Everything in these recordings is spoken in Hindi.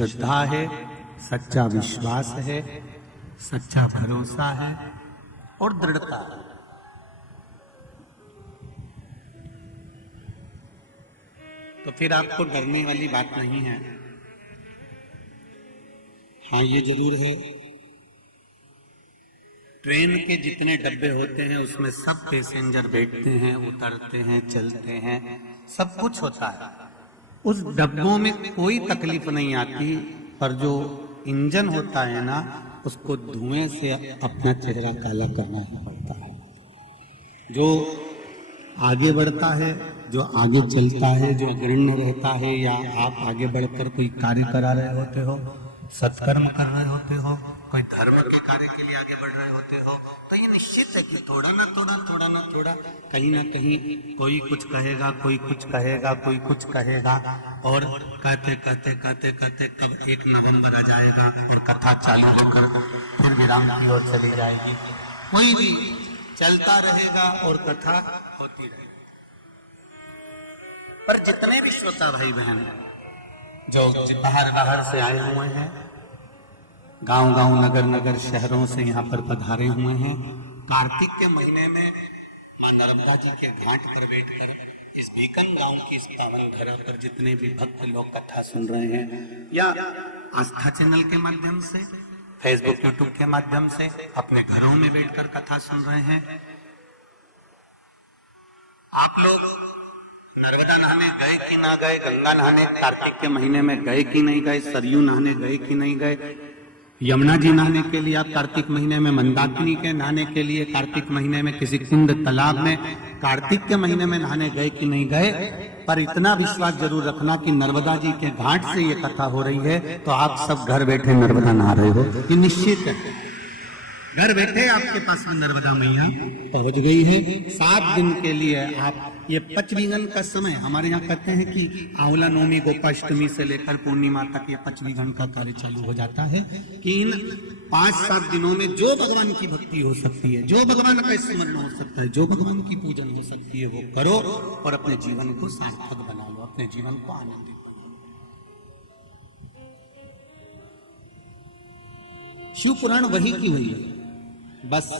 श्रद्धा है, सच्चा विश्वास है, सच्चा भरोसा है और दृढ़ता है। तो फिर आपको डरने वाली बात नहीं है। हाँ, ये जरूर है, ट्रेन के जितने डब्बे होते हैं उसमें सब पैसेंजर बैठते हैं, उतरते हैं, चलते हैं, सब कुछ होता है। उस डब्बों में कोई तकलीफ नहीं आती, पर जो इंजन होता है ना, उसको धुएं से अपना चेहरा काला करना पड़ता है। जो आगे बढ़ता है, जो आगे चलता है, जो अग्रण्य रहता है, या आप आगे बढ़कर कोई कार्य करा रहे होते हो, सत्कर्म कर रहे होते हो, कोई धर्म के कार्य के लिए आगे बढ़ रहे होते हो, तो ये निश्चित है कि थोड़ा ना थोड़ा कहीं ना कहीं कोई कुछ कहेगा, कोई कुछ कहेगा, कोई कुछ कहेगा, और कहते कहते कहते कहते कब 1 नवंबर आ जाएगा और कथा चालू होकर फिर विराम की ओर चली जाएगी। कोई भी चलता रहेगा और कथा होती रहेगी। पर जितने भी श्रोता भाई बहन जो बाहर से आए हुए हैं, गांव नगर नगर शहरों से यहाँ पर पधारे हुए हैं, कार्तिक के महीने में मां नर्मदा जी के घाट पर बैठकर इस बीकन गांव की इस पावन धरा पर जितने भी भक्त लोग कथा सुन रहे हैं, या आस्था चैनल के माध्यम से, फेसबुक यूट्यूब के माध्यम से अपने घरों में बैठकर कथा सुन रहे हैं, आप लोग नर्मदा नहाने गए कि ना गए, गंगा नहाने कार्तिक के महीने में गए कि नहीं गए, सरयू नहाने गए कि नहीं गए, यमुना जी नहाने के लिए आप कार्तिक महीने में, मंदाकिनी के नहाने के लिए कार्तिक महीने में किसी कुंड तालाब में कार्तिक के महीने में नहाने गए कि नहीं गए, पर इतना विश्वास जरूर रखना कि नर्मदा जी के घाट से ये कथा हो रही है, तो आप सब घर बैठे नर्मदा नहा रहे हो, ये निश्चित है। घर बैठे आपके पास में नर्मदा मैया पहुंच गई है। 7 दिन के लिए आप ये पचवीगन का समय, हमारे यहाँ कहते हैं कि आंवला नवमी गोपाष्टमी से लेकर पूर्णिमा तक ये पचवीगन का कार्य चालू हो जाता है, कि इन 5-7 दिनों में जो भगवान की भक्ति हो सकती है, जो भगवान का स्मरण हो सकता है, जो भगवान की पूजन हो सकती है, वो करो और अपने जीवन को सार्थक बना लो, अपने जीवन को आनंदित। शिव पुराण वही की वही है, बस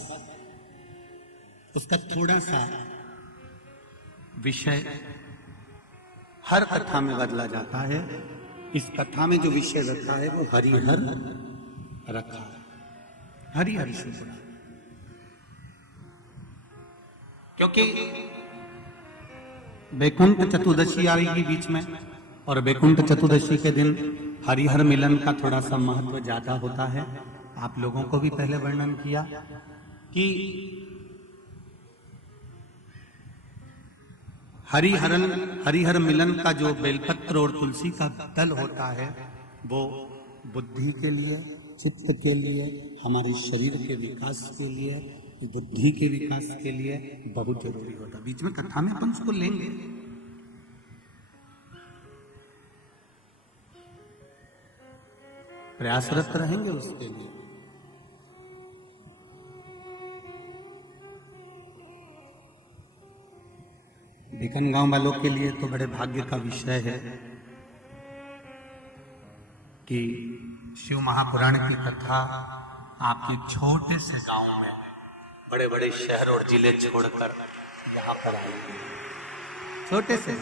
उसका थोड़ा सा विषय हर कथा में बदला जाता है। इस कथा में जो विषय रखा है वो हरिहर रखा है, हरिहर शिव पुराण। क्योंकि वैकुंठ चतुर्दशी आएगी बीच में, और वैकुंठ चतुर्दशी के दिन हरिहर मिलन का थोड़ा सा महत्व ज्यादा होता है। आप लोगों को भी पहले वर्णन किया कि हरिहर मिलन का जो बेलपत्र और तुलसी का दल होता है, वो बुद्धि के लिए, चित्त के लिए, हमारे शरीर के विकास के लिए, बुद्धि के विकास के लिए बहुत जरूरी होता है। बीच में कथा में अपन उसको लेंगे, प्रयासरत रहेंगे उसके लिए। बीकन गांव वालों के लिए तो बड़े भाग्य का विषय है कि शिव महापुराण की कथा आपके छोटे से गांव में, बड़े बड़े शहर और जिले छोड़कर यहाँ पर आई, छोटे से।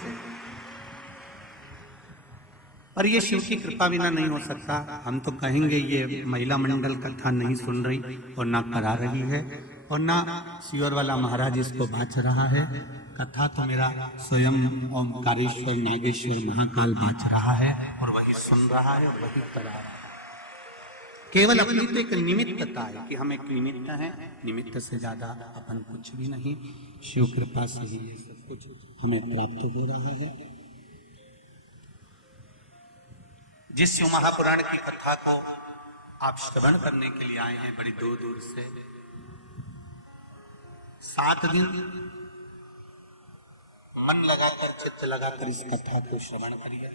पर ये शिव की कृपा बिना नहीं हो सकता। हम तो कहेंगे ये महिला मंडल कथा नहीं सुन रही और ना करा रही है, और ना शिवर वाला महाराज इसको बाँच रहा है। कथा तो मेरा स्वयं ओंकारेश्वर नागेश्वर महाकाल बाँच रहा है, और वही सुन रहा है और वही करा रहा है। केवल अपनी तो एक निमित्तता है कि हम एक निमित्त हैं, निमित्त से ज्यादा अपन कुछ भी नहीं। शिव कृपा से ही सब कुछ हमें प्राप्त हो रहा है। जिस शिव महापुराण की कथा को आप श्रवण करने के लिए आए हैं बड़ी दूर दूर से, 7 दिन मन लगाकर, चित्त लगाकर इस कथा को श्रवण करिए।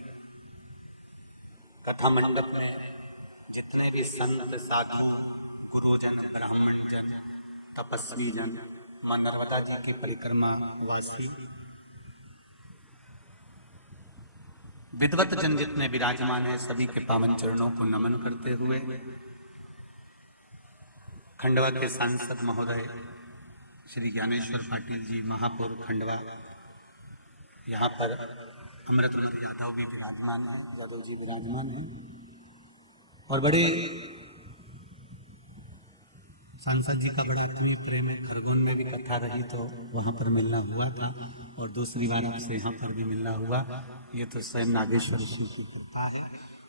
कथा मंडप में जितने भी संत, साधु, गुरुजन, ब्राह्मण जन, तपस्वी जन, मां नर्मदा जी के परिक्रमा वासी विद्वत जन जितने विराजमान है सभी के पावन चरणों को नमन करते हुए खंडवा के सांसद महोदय श्री ज्ञानेश्वर पाटिल जी महापौर खंडवा, यहाँ पर अमृतलाल यादव भी विराजमान है, यादव जी विराजमान है और बड़े सांसद जी का बड़ा अतुल्य प्रेम है। खरगोन में भी कथा रही तो वहां पर मिलना हुआ था और दूसरी बार आपसे यहाँ पर भी मिलना हुआ। ये तो स्वयं नागेश्वर ऋषि की कृपा है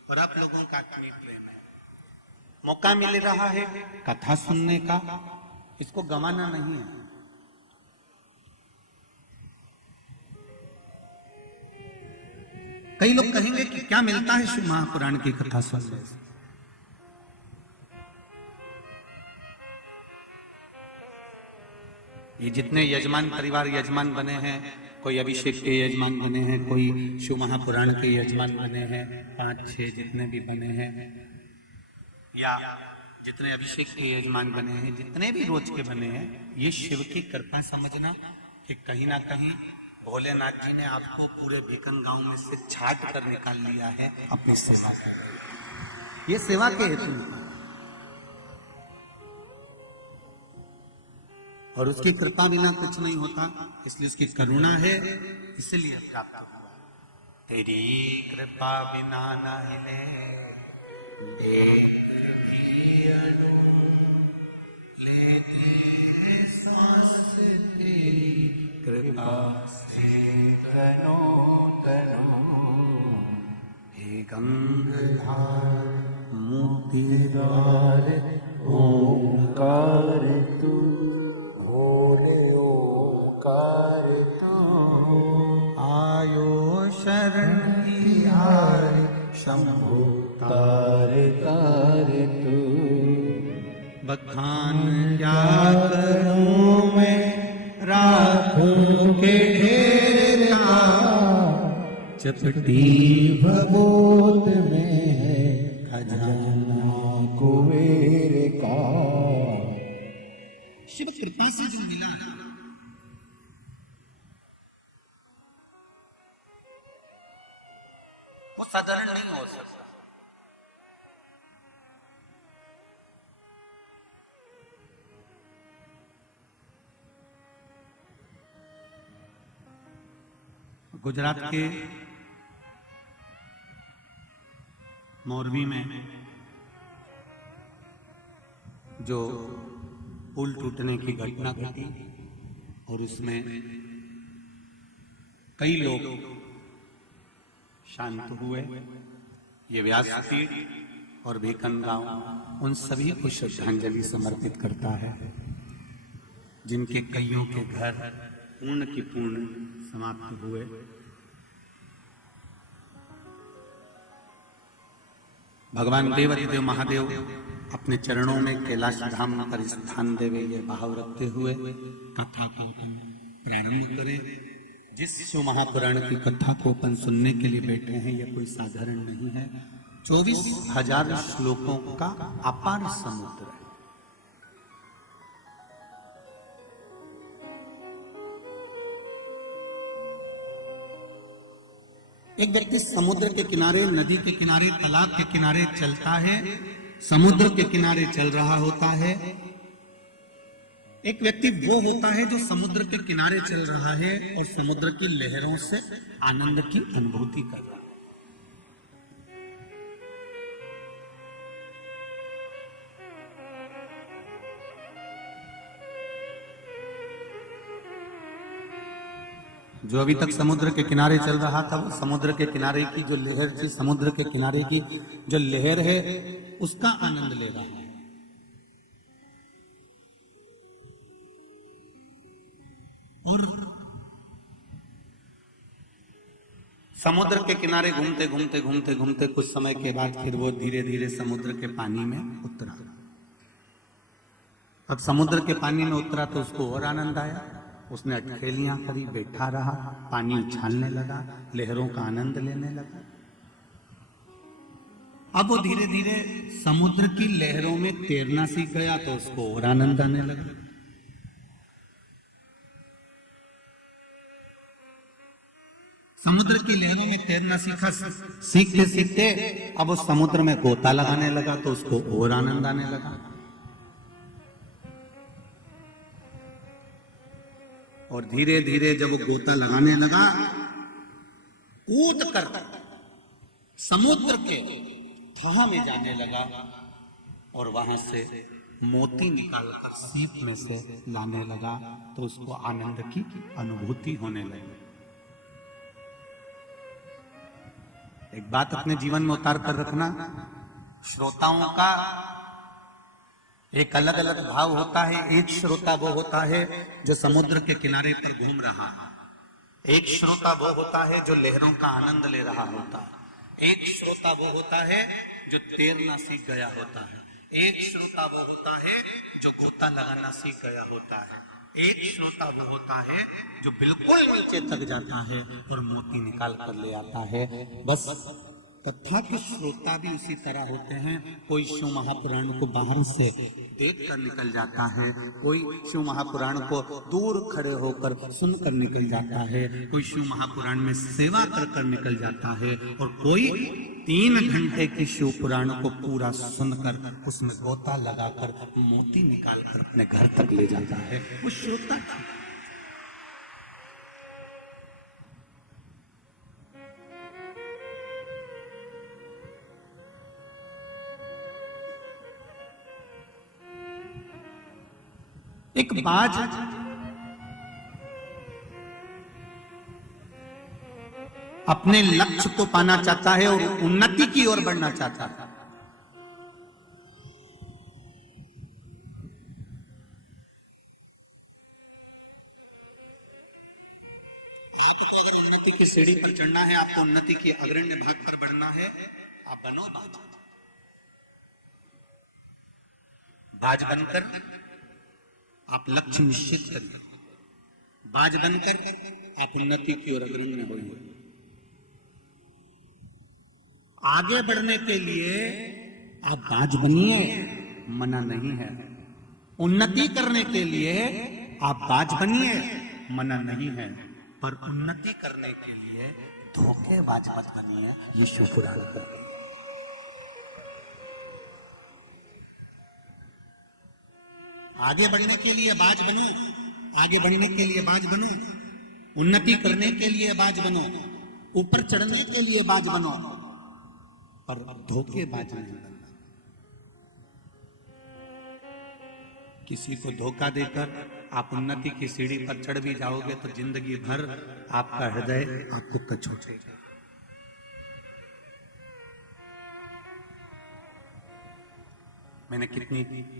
और आप लोगों का अतुल्य प्रेम है। मौका मिल रहा है कथा सुनने का, इसको गंवाना नहीं है। कई लोग कहेंगे कि क्या मिलता है शिव महापुराण की कथा सुनने से। ये जितने यजमान परिवार यजमान बने हैं, कोई अभिषेक के यजमान बने हैं, कोई शिव महापुराण के यजमान बने हैं, 5-6 जितने भी बने हैं, या जितने अभिषेक के यजमान बने हैं, जितने भी रोज के बने हैं, ये शिव की कृपा समझना कि कहीं ना कहीं भोलेनाथ जी ने आपको पूरे बीकन गांव में से छाट कर निकाल लिया है अपनी सेवा। ये सेवा के हेतु और उसकी कृपा बिना कुछ नहीं होता, इसलिए उसकी करुणा है, इसलिए प्राप्त हुआ। तेरी कृपा बिना न हिले लेती सांस तेरी कृपा से तनो तनो। हे गंगाधार मोतीदार ओंकार तू, भोले ओंकार तू, आयो शरण की हार शंभु तार तार तू। बखान क्या करूं मैं राखों के ढेर का, चपटी भगोत में है खजाना कुबेर का। शिव कृपा से जो मिला है वो साधारण नहीं हो सकता। गुजरात के मोरबी में जो पुल टूटने की घटना घटी और उसमें कई लोग शांत हुए, ये व्यासपीठ और बीकन गांव उन सभी को श्रद्धांजलि समर्पित करता है जिनके कईयों के घर पूर्ण की पूर्ण समाप्त हुए। भगवान देवाधिदेव महादेव अपने चरणों में कैलाश धाम पर स्थान देवे, ये भाव रखते हुए कथा को प्रारंभ करें। जिस शिव महापुराण की कथा को अपन सुनने के लिए बैठे हैं, यह कोई साधारण नहीं है। 24,000 श्लोकों का अपार समुद्र है। एक व्यक्ति समुद्र के किनारे, नदी के किनारे, तालाब के किनारे चलता है, समुद्र के किनारे चल रहा होता है। एक व्यक्ति वो होता है जो समुद्र के किनारे चल रहा है और समुद्र की लहरों से आनंद की अनुभूति कर रहा है। जो अभी तक समुद्र के किनारे चल रहा था, वो समुद्र के किनारे की जो लहर थी, समुद्र के किनारे की जो लहर है, उसका आनंद ले रहा है। और समुद्र के किनारे घूमते घूमते घूमते घूमते कुछ समय के बाद फिर वो धीरे धीरे समुद्र के पानी में उतरा। अब समुद्र के पानी में उतरा तो उसको और आनंद आया। उसने अटखेलियां करी, बैठा रहा, पानी उछालने लगा, लहरों का आनंद लेने लगा। अब वो धीरे धीरे समुद्र की लहरों में तैरना सीख गया तो उसको और आनंद आने लगा। समुद्र की लहरों में तैरना सीखा, सीखते सीखते अब उस समुद्र में गोता लगाने लगा तो उसको और आनंद आने लगा। और धीरे धीरे जब वो गोता लगाने लगा, कूद कर समुद्र के थाह में जाने लगा और वहां से मोती निकालकर सीप में से लाने लगा, तो उसको आनंद की अनुभूति होने लगी। एक बात अपने जीवन में उतार कर रखना, श्रोताओं का एक अलग अलग भाव होता है। एक श्रोता वो होता है जो समुद्र के किनारे पर घूम रहा है, एक श्रोता वो होता है जो लहरों का आनंद ले रहा होता है, एक श्रोता वो होता है जो तैरना सीख गया होता है, एक श्रोता वो होता है जो गोता लगाना सीख गया होता है, एक श्रोता वो होता है जो बिल्कुल नीचे तक जाता है और मोती निकाल कर ले आता है। बस कथा के श्रोता भी उसी तरह होते हैं। कोई शिव महापुराण को बाहर से देख कर निकल जाता है, कोई शिव महापुराण को दूर खड़े होकर सुनकर निकल जाता है, कोई शिव महापुराण में सेवा कर कर निकल जाता है, और कोई 3 घंटे की शिव पुराण को पूरा सुनकर उसमें गोता लगाकर मोती निकालकर अपने घर तक ले जाता है। वो श्रोता एक बाज अपने लक्ष्य को पाना चाहता है और उन्नति की ओर बढ़ना चाहता है। आपको अगर उन्नति की सीढ़ी पर चढ़ना है, आपको उन्नति की अग्रणी भाग पर बढ़ना है, आप बनो बाज बनकर आप लक्ष्य निश्चित करिए। बाज बनकर आप उन्नति की ओर अग्रणी होइए। आगे बढ़ने के लिए आप बाज बनिए, मना नहीं है। उन्नति करने के लिए आप बाज बनिए, मना नहीं है। पर उन्नति करने के लिए धोखेबाज मत बनिए, ये शिव पुराण है। आगे बढ़ने के लिए बाज बनो, आगे बढ़ने के लिए बाज बनो, उन्नति करने के लिए बाज बनो, ऊपर चढ़ने के लिए बाज बनो, पर धोखेबाज नहीं बनना। किसी को धोखा देकर आप उन्नति की सीढ़ी पर चढ़ भी जाओगे तो जिंदगी भर आपका हृदय आपको कचोटेगा। मैंने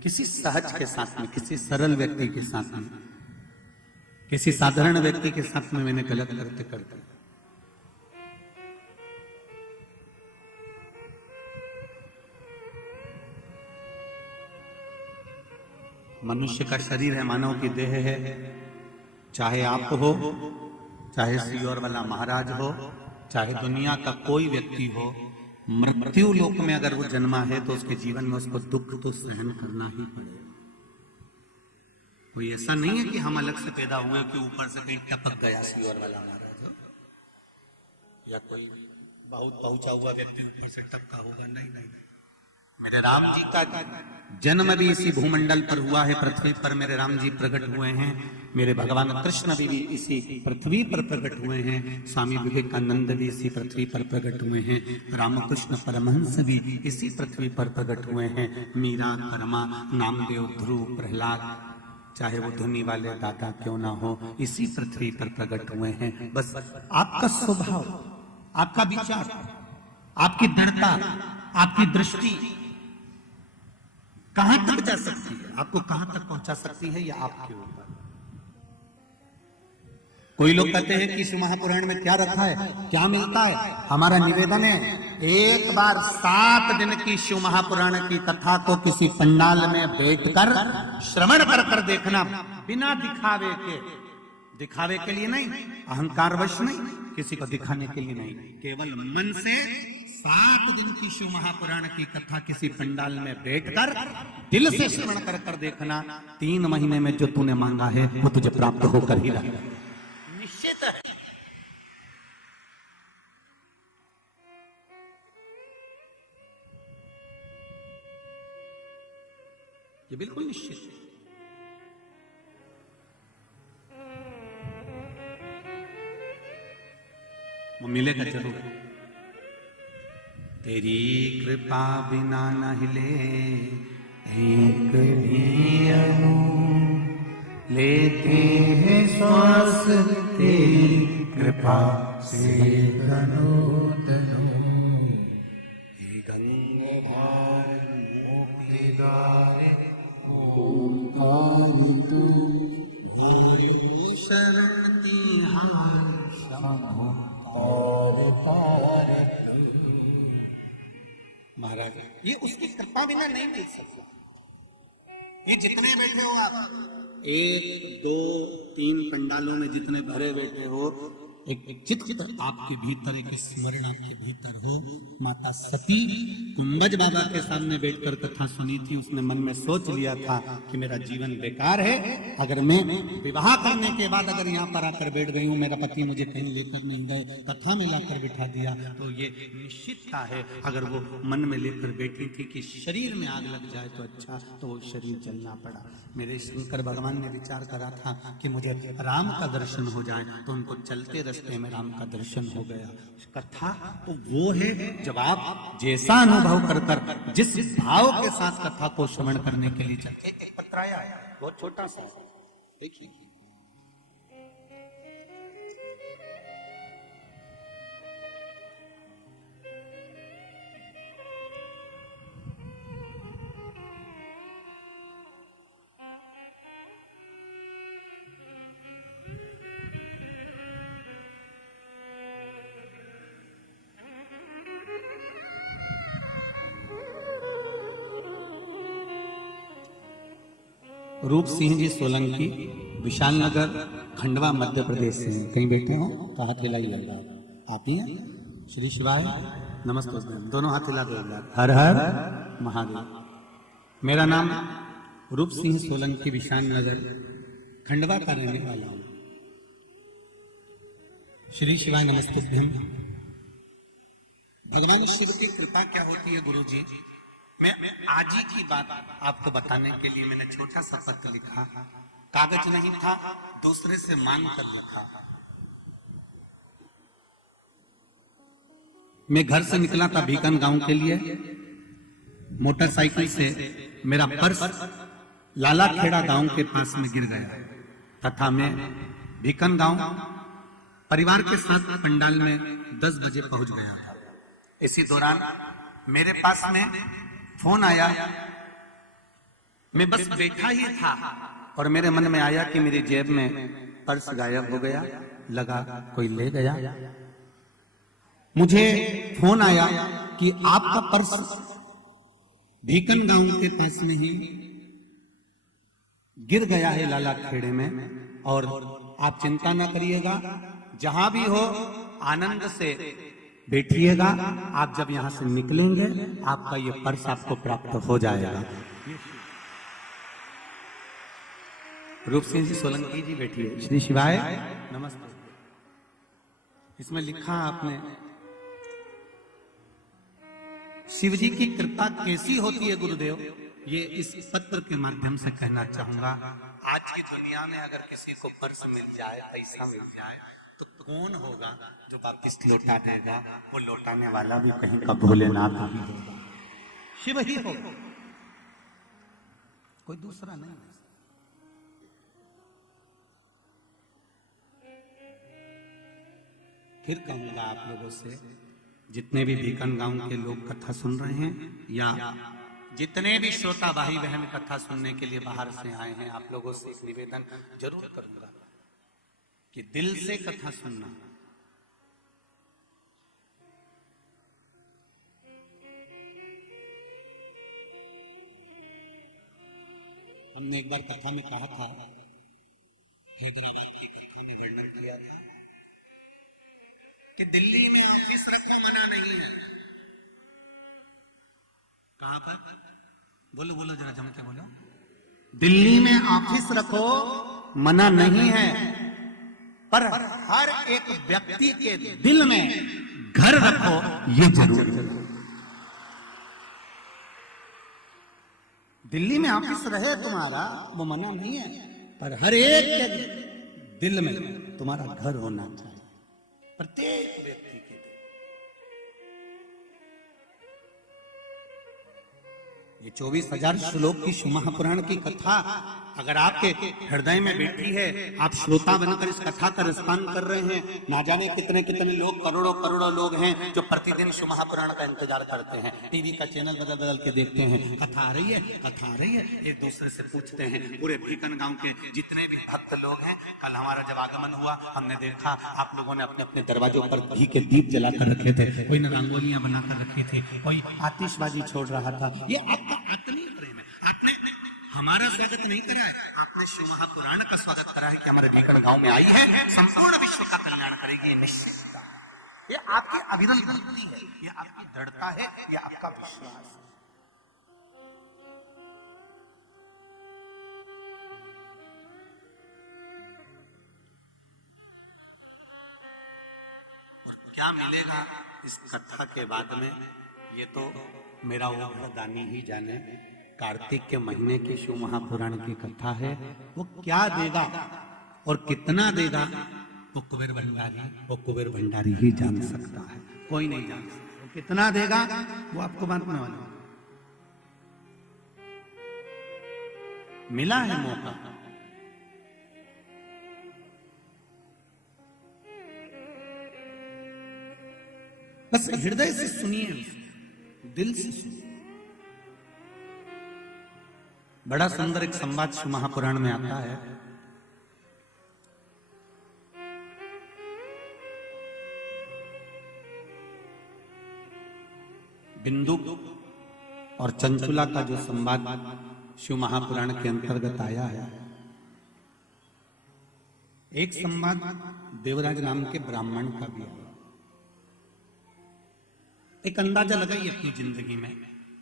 किसी सहज के साथ में, किसी सरल व्यक्ति के साथ में, किसी साधारण व्यक्ति के साथ में मैंने गलत करते करते मनुष्य का शरीर है, मानव की देह है, चाहे आप हो, चाहे सियोर वाला महाराज हो, चाहे दुनिया का कोई व्यक्ति हो, मृत्यु लोक में अगर वो जन्मा है तो उसके जीवन में उसको दुख तो सहन करना ही पड़ेगा। कोई ऐसा नहीं है कि हम अलग से पैदा हुए कि ऊपर से कहीं टपक गया सियोर वाला महाराज, या कोई बहुत पहुंचा हुआ व्यक्ति ऊपर से टपका होगा, नहीं नहीं। मेरे राम जी का जन्म भी इसी भूमंडल पर हुआ है, पृथ्वी पर मेरे राम जी प्रकट हुए हैं। मेरे भगवान कृष्ण भी इसी पृथ्वी पर प्रकट हुए हैं। स्वामी विवेकानंद भी इसी पृथ्वी पर प्रकट हुए हैं। रामकृष्ण परमहंस भी इसी पृथ्वी पर प्रकट हुए हैं। मीरा, कर्मा, नामदेव, ध्रुव, प्रहलाद, चाहे वो धुनी वाले दादा क्यों ना हो, इसी पृथ्वी पर प्रकट हुए हैं। बस आपका स्वभाव, आपका विचार, आपकी दृढ़ता, आपकी दृष्टि कहां तक जा सकती है, आपको कहां तक पहुंचा सकती है, यह आपके ऊपर। कोई लोग कहते हैं कि इस महापुराण में क्या रखा है, क्या मिलता है। हमारा निवेदन है, एक बार 7 दिन की शिव महापुराण की कथा को किसी पंडाल में बैठकर श्रवण कर देखना, बिना दिखावे के लिए नहीं, अहंकारवश नहीं, किसी को दिखाने के लिए नहीं, केवल मन से 7 दिन की शिव महापुराण की कथा किसी पंडाल में बैठकर दिल से श्रवण कर देखना। 3 महीने में जो तूने मांगा है वो तुझे प्राप्त होकर ही रहेगा, निश्चित है। ये बिल्कुल निश्चित है। वो मिलेगा जरूर। तेरी कृपा बिना न हिले एक भी अणु, लेते हैं श्वास तेरी कृपा से तनो तनो। गंगाधार मुक्ति द्वारे ओंकार तू, भूयो शरण तिहार शंभो तार तार। महाराज ये उसकी कृपा बिना नहीं मिल सकता। ये जितने बैठे हो आप, 1 2 3 पंडालों में जितने भरे बैठे हो, एक चित्त आपके भीतर, एक स्मरण आपके भीतर हो। माता सती कुंभज बाबा के सामने बैठकर कथा सुनी थी। उसने मन में सोच लिया था कि मेरा जीवन बेकार है, अगर मैं विवाह करने के बाद अगर यहाँ पर आकर बैठ गई हूँ, मेरा पति मुझे कहीं लेकर नहीं गए, कथा में लाकर बिठा दिया, तो ये निश्चित था है। अगर वो मन में लेकर बैठी थी कि शरीर में आग लग जाए तो अच्छा, तो वो शरीर जलना पड़ा। मेरे शंकर भगवान ने विचार करा था कि मुझे राम का दर्शन हो जाए, तो उनको चलते रास्ते में राम का दर्शन हो गया। कथा तो वो है जब आप जैसा अनुभव कर कर जिस भाव के साथ कथा को श्रवण करने के लिए चलते। एक पत्र आया है बहुत छोटा सा, देखिए। रूप सिंह जी सोलंकी, विशाल नगर, खंडवा, मध्य प्रदेश से कहीं बैठे हो तो हाथ हिला ही लग रहा। आप ही हैं? श्री शिवाय नमस्ते। दोनों हाथ हिला दो। हर हर महादेव। मेरा नाम रूप सिंह सोलंकी, विशाल नगर, खंडवा का रहने वाला हूं। श्री शिवाय नमस्ते। भगवान शिव की कृपा क्या होती है गुरु जी? मैं आज ही की बात आपको बताने के लिए मैंने छोटा सा पत्र लिखा। कागज नहीं था, दूसरे से मांग कर लिखा। मैं घर से निकला था भीकन गांव के लिए। मोटरसाइकिल से मेरा पर्स लाला खेड़ा गांव के पास में गिर गया तथा मैं भीकन गांव परिवार के साथ पंडाल में 10 बजे पहुंच गया था। इसी दौरान मेरे पास में फोन आया। मैं बस बैठा ही था और मेरे मन में आया कि मेरी जेब में पर्स गायब हो गया, लगा कोई ले गया। मुझे फोन आया कि आपका पर्स भीकन गांव के पास में ही गिर गया है लाला खेड़े में, और आप चिंता ना करिएगा, जहां भी हो आनंद से बैठिएगा। आप जब यहां से निकलेंगे आपका ये पर्स आपको प्राप्त हो जाएगा। रूप सिंह जी सोलंकी जी बैठिए। श्री शिवाय नमस्ते। इसमें लिखा आपने, शिव जी की कृपा कैसी होती है गुरुदेव, ये इस पत्र के माध्यम से कहना चाहूंगा। आज की दुनिया में अगर किसी को पर्स मिल जाए, पैसा मिल जाए, तो कौन होगा जो वापिस लौटा देगा? वो लौटाने वाला भी कहीं का भोलेनाथ ही होगा, शिव ही होगा, कोई दूसरा नहीं। फिर कहूंगा आप लोगों से, जितने भी भीकन गांव के लोग कथा सुन रहे हैं या जितने भी श्रोता भाई बहन कथा सुनने के लिए बाहर से आए हैं, आप लोगों से एक निवेदन जरूर करूंगा कि दिल से कथा सुनना। हमने एक बार कथा में कहा था, हैदराबाद की कथा में वर्णन किया था कि दिल्ली में ऑफिस रखो मना नहीं है। कहां पर? बोलो बोलो जरा जम के बोलो। दिल्ली में ऑफिस रखो मना नहीं है, पर हर एक व्यक्ति के दिल में घर रखो ये जरूर। दिल्ली में ऑफिस रहे तुम्हारा, वो मना नहीं है, पर हर एक के दिल में तुम्हारा घर होना चाहिए, प्रत्येक व्यक्ति के दिल। ये 24,000 श्लोक की शिव महापुराण की कथा अगर आपके हृदय में बैठी है, आप श्रोता बनकर इस कथा का रसपान कर रहे हैं, ना जाने कितने कितने लोग, करोड़ों करोड़ों लोग हैं जो प्रतिदिन शिव महापुराण का इंतजार करते हैं, टीवी का चैनल बदल बदल के देखते हैं, कथा आ रही है, कथा आ रही है, एक दूसरे से पूछते हैं। पूरे भीकन गांव के जितने भी भक्त लोग हैं, कल हमारा जब आगमन हुआ, हमने देखा आप लोगों ने अपने अपने दरवाजों पर घी के दीप जलाकर रखे थे, कोई ने रंगोलियां बनाकर रखी थी, कोई आतिशबाजी छोड़ रहा था। ये आपका आत्मीय प्रेम है। आपने हमारा स्वागत नहीं करा है, आपने शिव महापुराण का स्वागत करा है कि हमारे भीकन गांव में आई है, संपूर्ण विश्व का कल्याण करेगी, निश्चित। ये आपकी अविरल भक्ति है, ये आपकी दृढ़ता है, ये आपका विश्वास है। और क्या मिलेगा इस कथा के बाद में, ये तो मेरा वो दानी ही जाने। कार्तिक के महीने की शिव महापुराण की कथा है, वो क्या देगा और कितना देगा, वो कुबेर भंडारी ही जान सकता है, कोई नहीं जान सकता। वो कितना देगा वो आपको बांटने वाला है। मिला है मौका, बस हृदय से सुनिए, दिल से सुनिए। बड़ा सुंदर एक संवाद शिव महापुराण में आता है। बिंदु और चंचुला का जो संवाद शिव महापुराण के अंतर्गत आया है, एक संवाद देवराज नाम के ब्राह्मण का भी है। एक अंदाजा लगाइए अपनी जिंदगी में,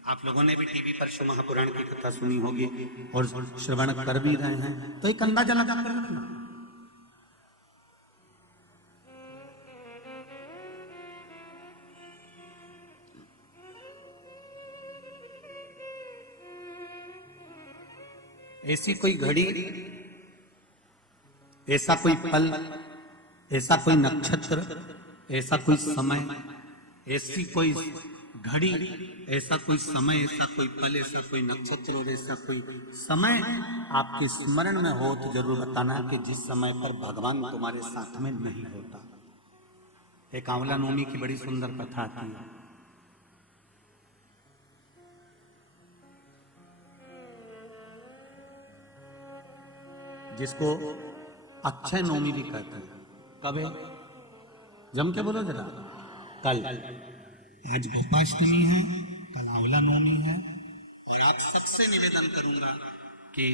आप लोगों ने भी टीवी पर शिव महापुराण की कथा सुनी होगी और श्रवण कर भी रहे हैं, तो एक अंदाजा लगा कर रखना। ऐसी कोई घड़ी, ऐसा कोई पल, ऐसा कोई नक्षत्र, ऐसा कोई समय, ऐसी कोई घड़ी, ऐसा कोई समय, ऐसा कोई पल, ऐसा कोई नक्षत्र और ऐसा कोई समय आपके स्मरण में हो तो जरूर बताना कि जिस समय पर भगवान तुम्हारे साथ में नहीं होता। एक आंवला नवमी की बड़ी सुंदर कथा आती है। जिसको अक्षय नवमी भी कहते हैं। कब है? जम के बोलो जरा। कल। आज गोपाष्टमी है, कल आंवला नवमी है, और आप सबसे निवेदन करूंगा कि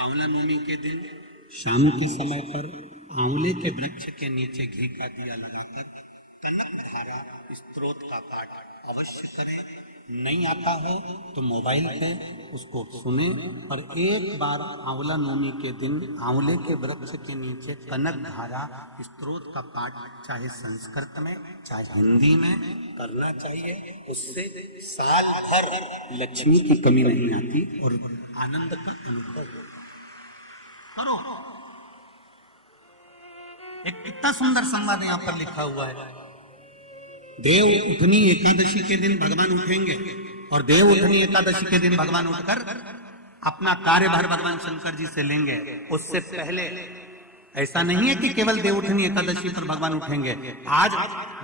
आंवला नवमी के दिन शाम के समय पर आंवले के वृक्ष के नीचे घी का दिया लगाकर कनक धारा स्तोत्र का पाठ अवश्य करें। नहीं आता है तो मोबाइल पे उसको सुने, और एक बार आंवला नवमी के दिन आंवले के वृक्ष के नीचे कनक धारा स्तोत्र का पाठ चाहे संस्कृत में चाहे हिंदी में करना चाहिए। उससे साल भर लक्ष्मी की कमी नहीं आती और आनंद का अनुभव करो। एक कितना सुंदर संवाद यहाँ पर लिखा हुआ है। देव उठनी एकादशी के दिन भगवान उठेंगे, और देव उठनी एकादशी के दिन भगवान उठकर अपना कार्यभार भगवान शंकर जी से लेंगे। उससे पहले ऐसा नहीं है कि केवल देव उठनी एकादशी पर भगवान उठेंगे। आज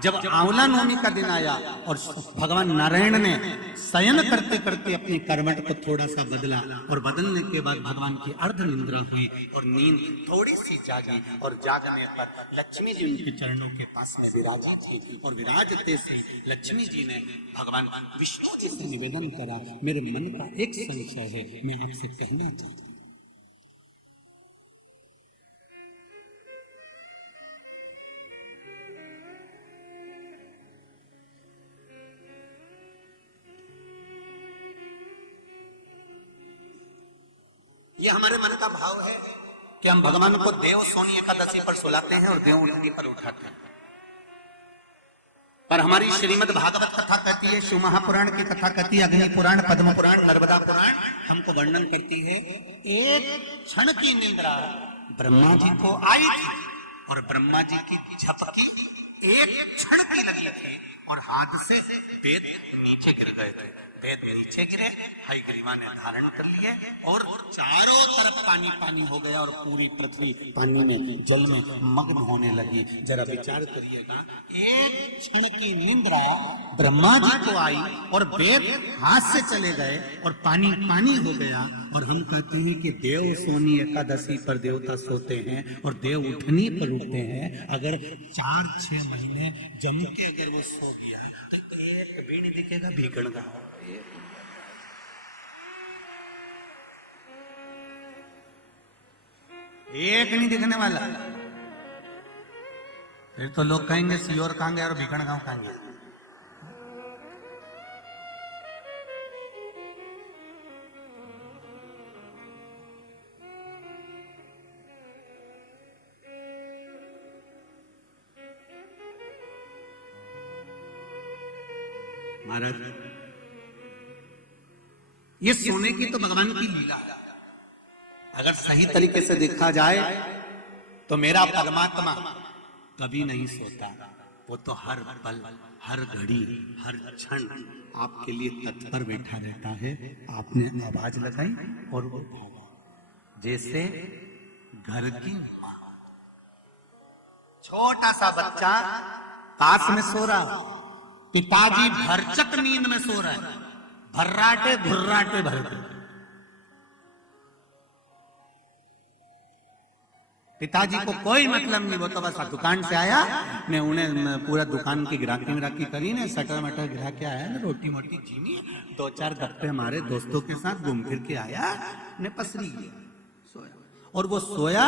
जब आंवला नवमी का दिन आया और भगवान नारायण ने शयन करते करते अपनी करवट को थोड़ा सा बदला, और बदलने के बाद भगवान की अर्ध निंद्रा हुई और नींद थोड़ी सी जागी, और जागने पर लक्ष्मी जी उनके चरणों के पास में विराजी थी, और विराजते से लक्ष्मी जी ने भगवान विष्णु जी से निवेदन करा, मेरे मन का एक संशय है, मैं आपसे कहना चाहता हूं। ये हमारे मन का भाव है कि हम भगवान को देव सोनी एकादशी पर सुलाते हैं और देव उठनी पर उठाते हैं। पर हमारी श्रीमद् भागवत कथा कहती है, शिव महापुराण की कथा कहती है, अग्नि पुराण, पद्म पुराण, नर्मदा पुराण हमको वर्णन करती है, एक क्षण की निंद्रा ब्रह्मा जी को आई थी और ब्रह्मा जी की झपकी एक क्षण की लगी थी और हाथ से वेद नीचे गिर गए थे। वेद नीचे गिरे, हयग्रीवा ने धारण कर लिए और चारों तरफ पानी पानी हो गया और पूरी पृथ्वी पानी में, जल में मग्न होने लगी। जरा विचार करिएगा, एक क्षण की निंद्रा ब्रह्मा जी को आई और वेद हाथ से चले गए और पानी पानी हो गया। और हम कहते हैं कि देव सोनी एकादशी पर देवता सोते हैं और देव उठनी पर उठते हैं। अगर 4-6 महीने जम के अगर वो सो गया तो एक भी नहीं दिखेगा भीकण का, एक नहीं दिखने वाला। फिर तो लोग कहेंगे सियोर कहांगे और भीकण गांव कहांगे। महाराज, ये सोने की तो भगवान की लीला है। अगर सही तरीके से देखा जाए तो मेरा परमात्मा कभी नहीं सोता, वो तो हर पल, हर घड़ी, हर क्षण आपके लिए तत्पर बैठा रहता है। आपने आवाज लगाई और वो भागा, जैसे घर की मां, छोटा सा बच्चा पास में सो रहा, पिताजी भरचक नींद में सो रहे हैं, भर्राटे भुर्राटे भरते। पिताजी को कोई मतलब नहीं, वो तो बस दुकान से आया ने, उन्हें पूरा दुकान की गिराकी करी ने, सटर मटर गिरा के आया ने, रोटी मोटी चीनी, 2-4 गप्पे हमारे दोस्तों के साथ घूम फिर के आया ने, पसरी गया, सोया। और वो सोया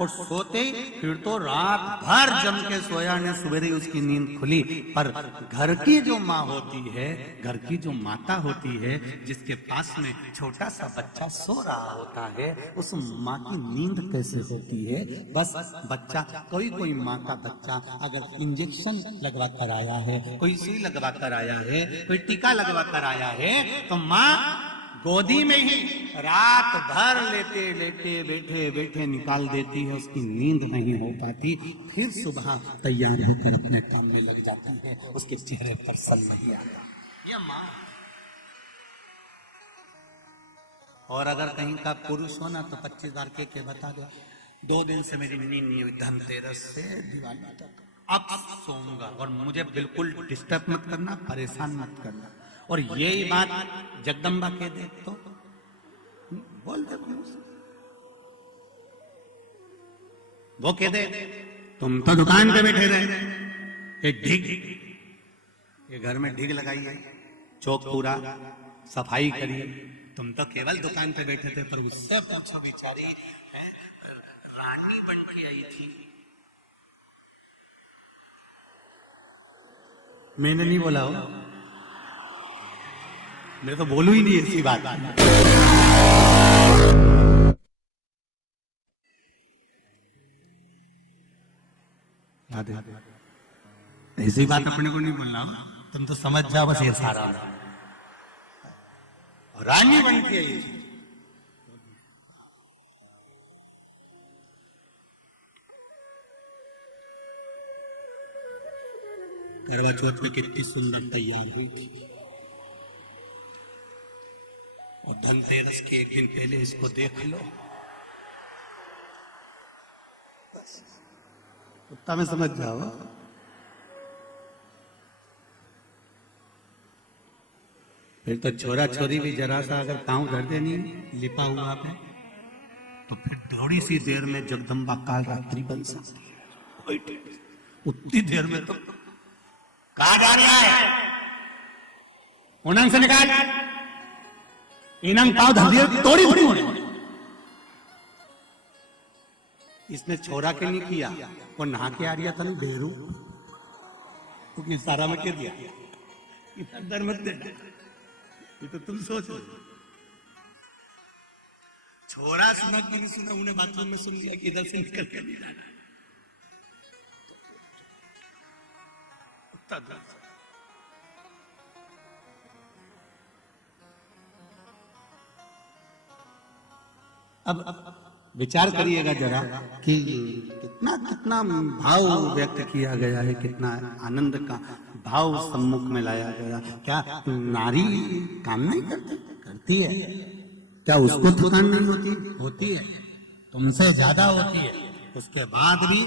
और सोते ही फिर तो रात भर जम के सोया ने, सवेरे उसकी नींद खुली। पर घर की जो माँ होती है, घर की जो माता होती है, जिसके पास में छोटा सा बच्चा सो रहा होता है, उस माँ की नींद कैसे होती है? बस बच्चा, कोई माँ का बच्चा अगर इंजेक्शन लगवा कर आया है, कोई सुई लगवा कर आया है, कोई टीका लगवा कर आया है, तो माँ गोदी में ही रात भर लेटे लेटे बैठे बैठे निकाल देती है, उसकी नींद नहीं हो पाती। फिर सुबह तैयार होकर अपने काम में लग जाती है, उसके चेहरे पर सल नहीं आता। यह माँ। और अगर कहीं का पुरुष हो ना तो 25 बार के बता दो, 2 दिन से मेरी नींद नहीं हुई, धनतेरस से दिवाली तक, अब सोऊंगा और मुझे बिल्कुल डिस्टर्ब मत करना, परेशान मत करना। और यही बात जगदम्बा के दे तो बोल दे, वो कह दे तुम तो दुकान पे बैठे रहे, एक ढिग, ये घर में ढिग लगाई है, चौक पूरा सफाई करी, तुम तो केवल दुकान पे बैठे थे। पर उससे पूछो, बेचारी रानी बन के आई थी। मैंने नहीं बोला हो, मैं तो बोलू ही नहीं ऐसी बात। ऐसी बात अपने को नहीं बोलना, तुम तो समझ जाओ बस ये सारा। रानी बन के आई थी। करवा चौथ में कितनी सुंदर तैयार हुई थी, और धनतेरस के एक दिन पहले इसको देख लो, उतना में समझ जाओ। फिर तो छोरा छोरी भी जरा सा अगर पांव धर देनी लिपा हुआ पे, तो फिर थोड़ी सी देर में जगदम्बा काल रात्रि बन सकती है। उतनी देर में तो कहा जा रहा है, उन्नंग से निकाल, इनंग पाव धर दिया, तोड़ी थोड़ी होने। इसने छोरा के नहीं किया, वो नहा के आ रहा था ना बेरू, क्योंकि सारा में गिर दिया। डर मत देना, ये तो तुम सोच लो। छोरा सुना कि नहीं सुना, उन्हें बाथरूम में सुन लिया कि इधर से निकल के नहीं रहना। अब विचार करिएगा जरा कि कितना कितना भाव व्यक्त किया गया है, कितना आनंद का भाव सम्मुख में लाया गया। क्या नारी काम नहीं करती? करती है। क्या उसको थकान नहीं होती? होती है, तुमसे ज्यादा होती है। उसके बाद भी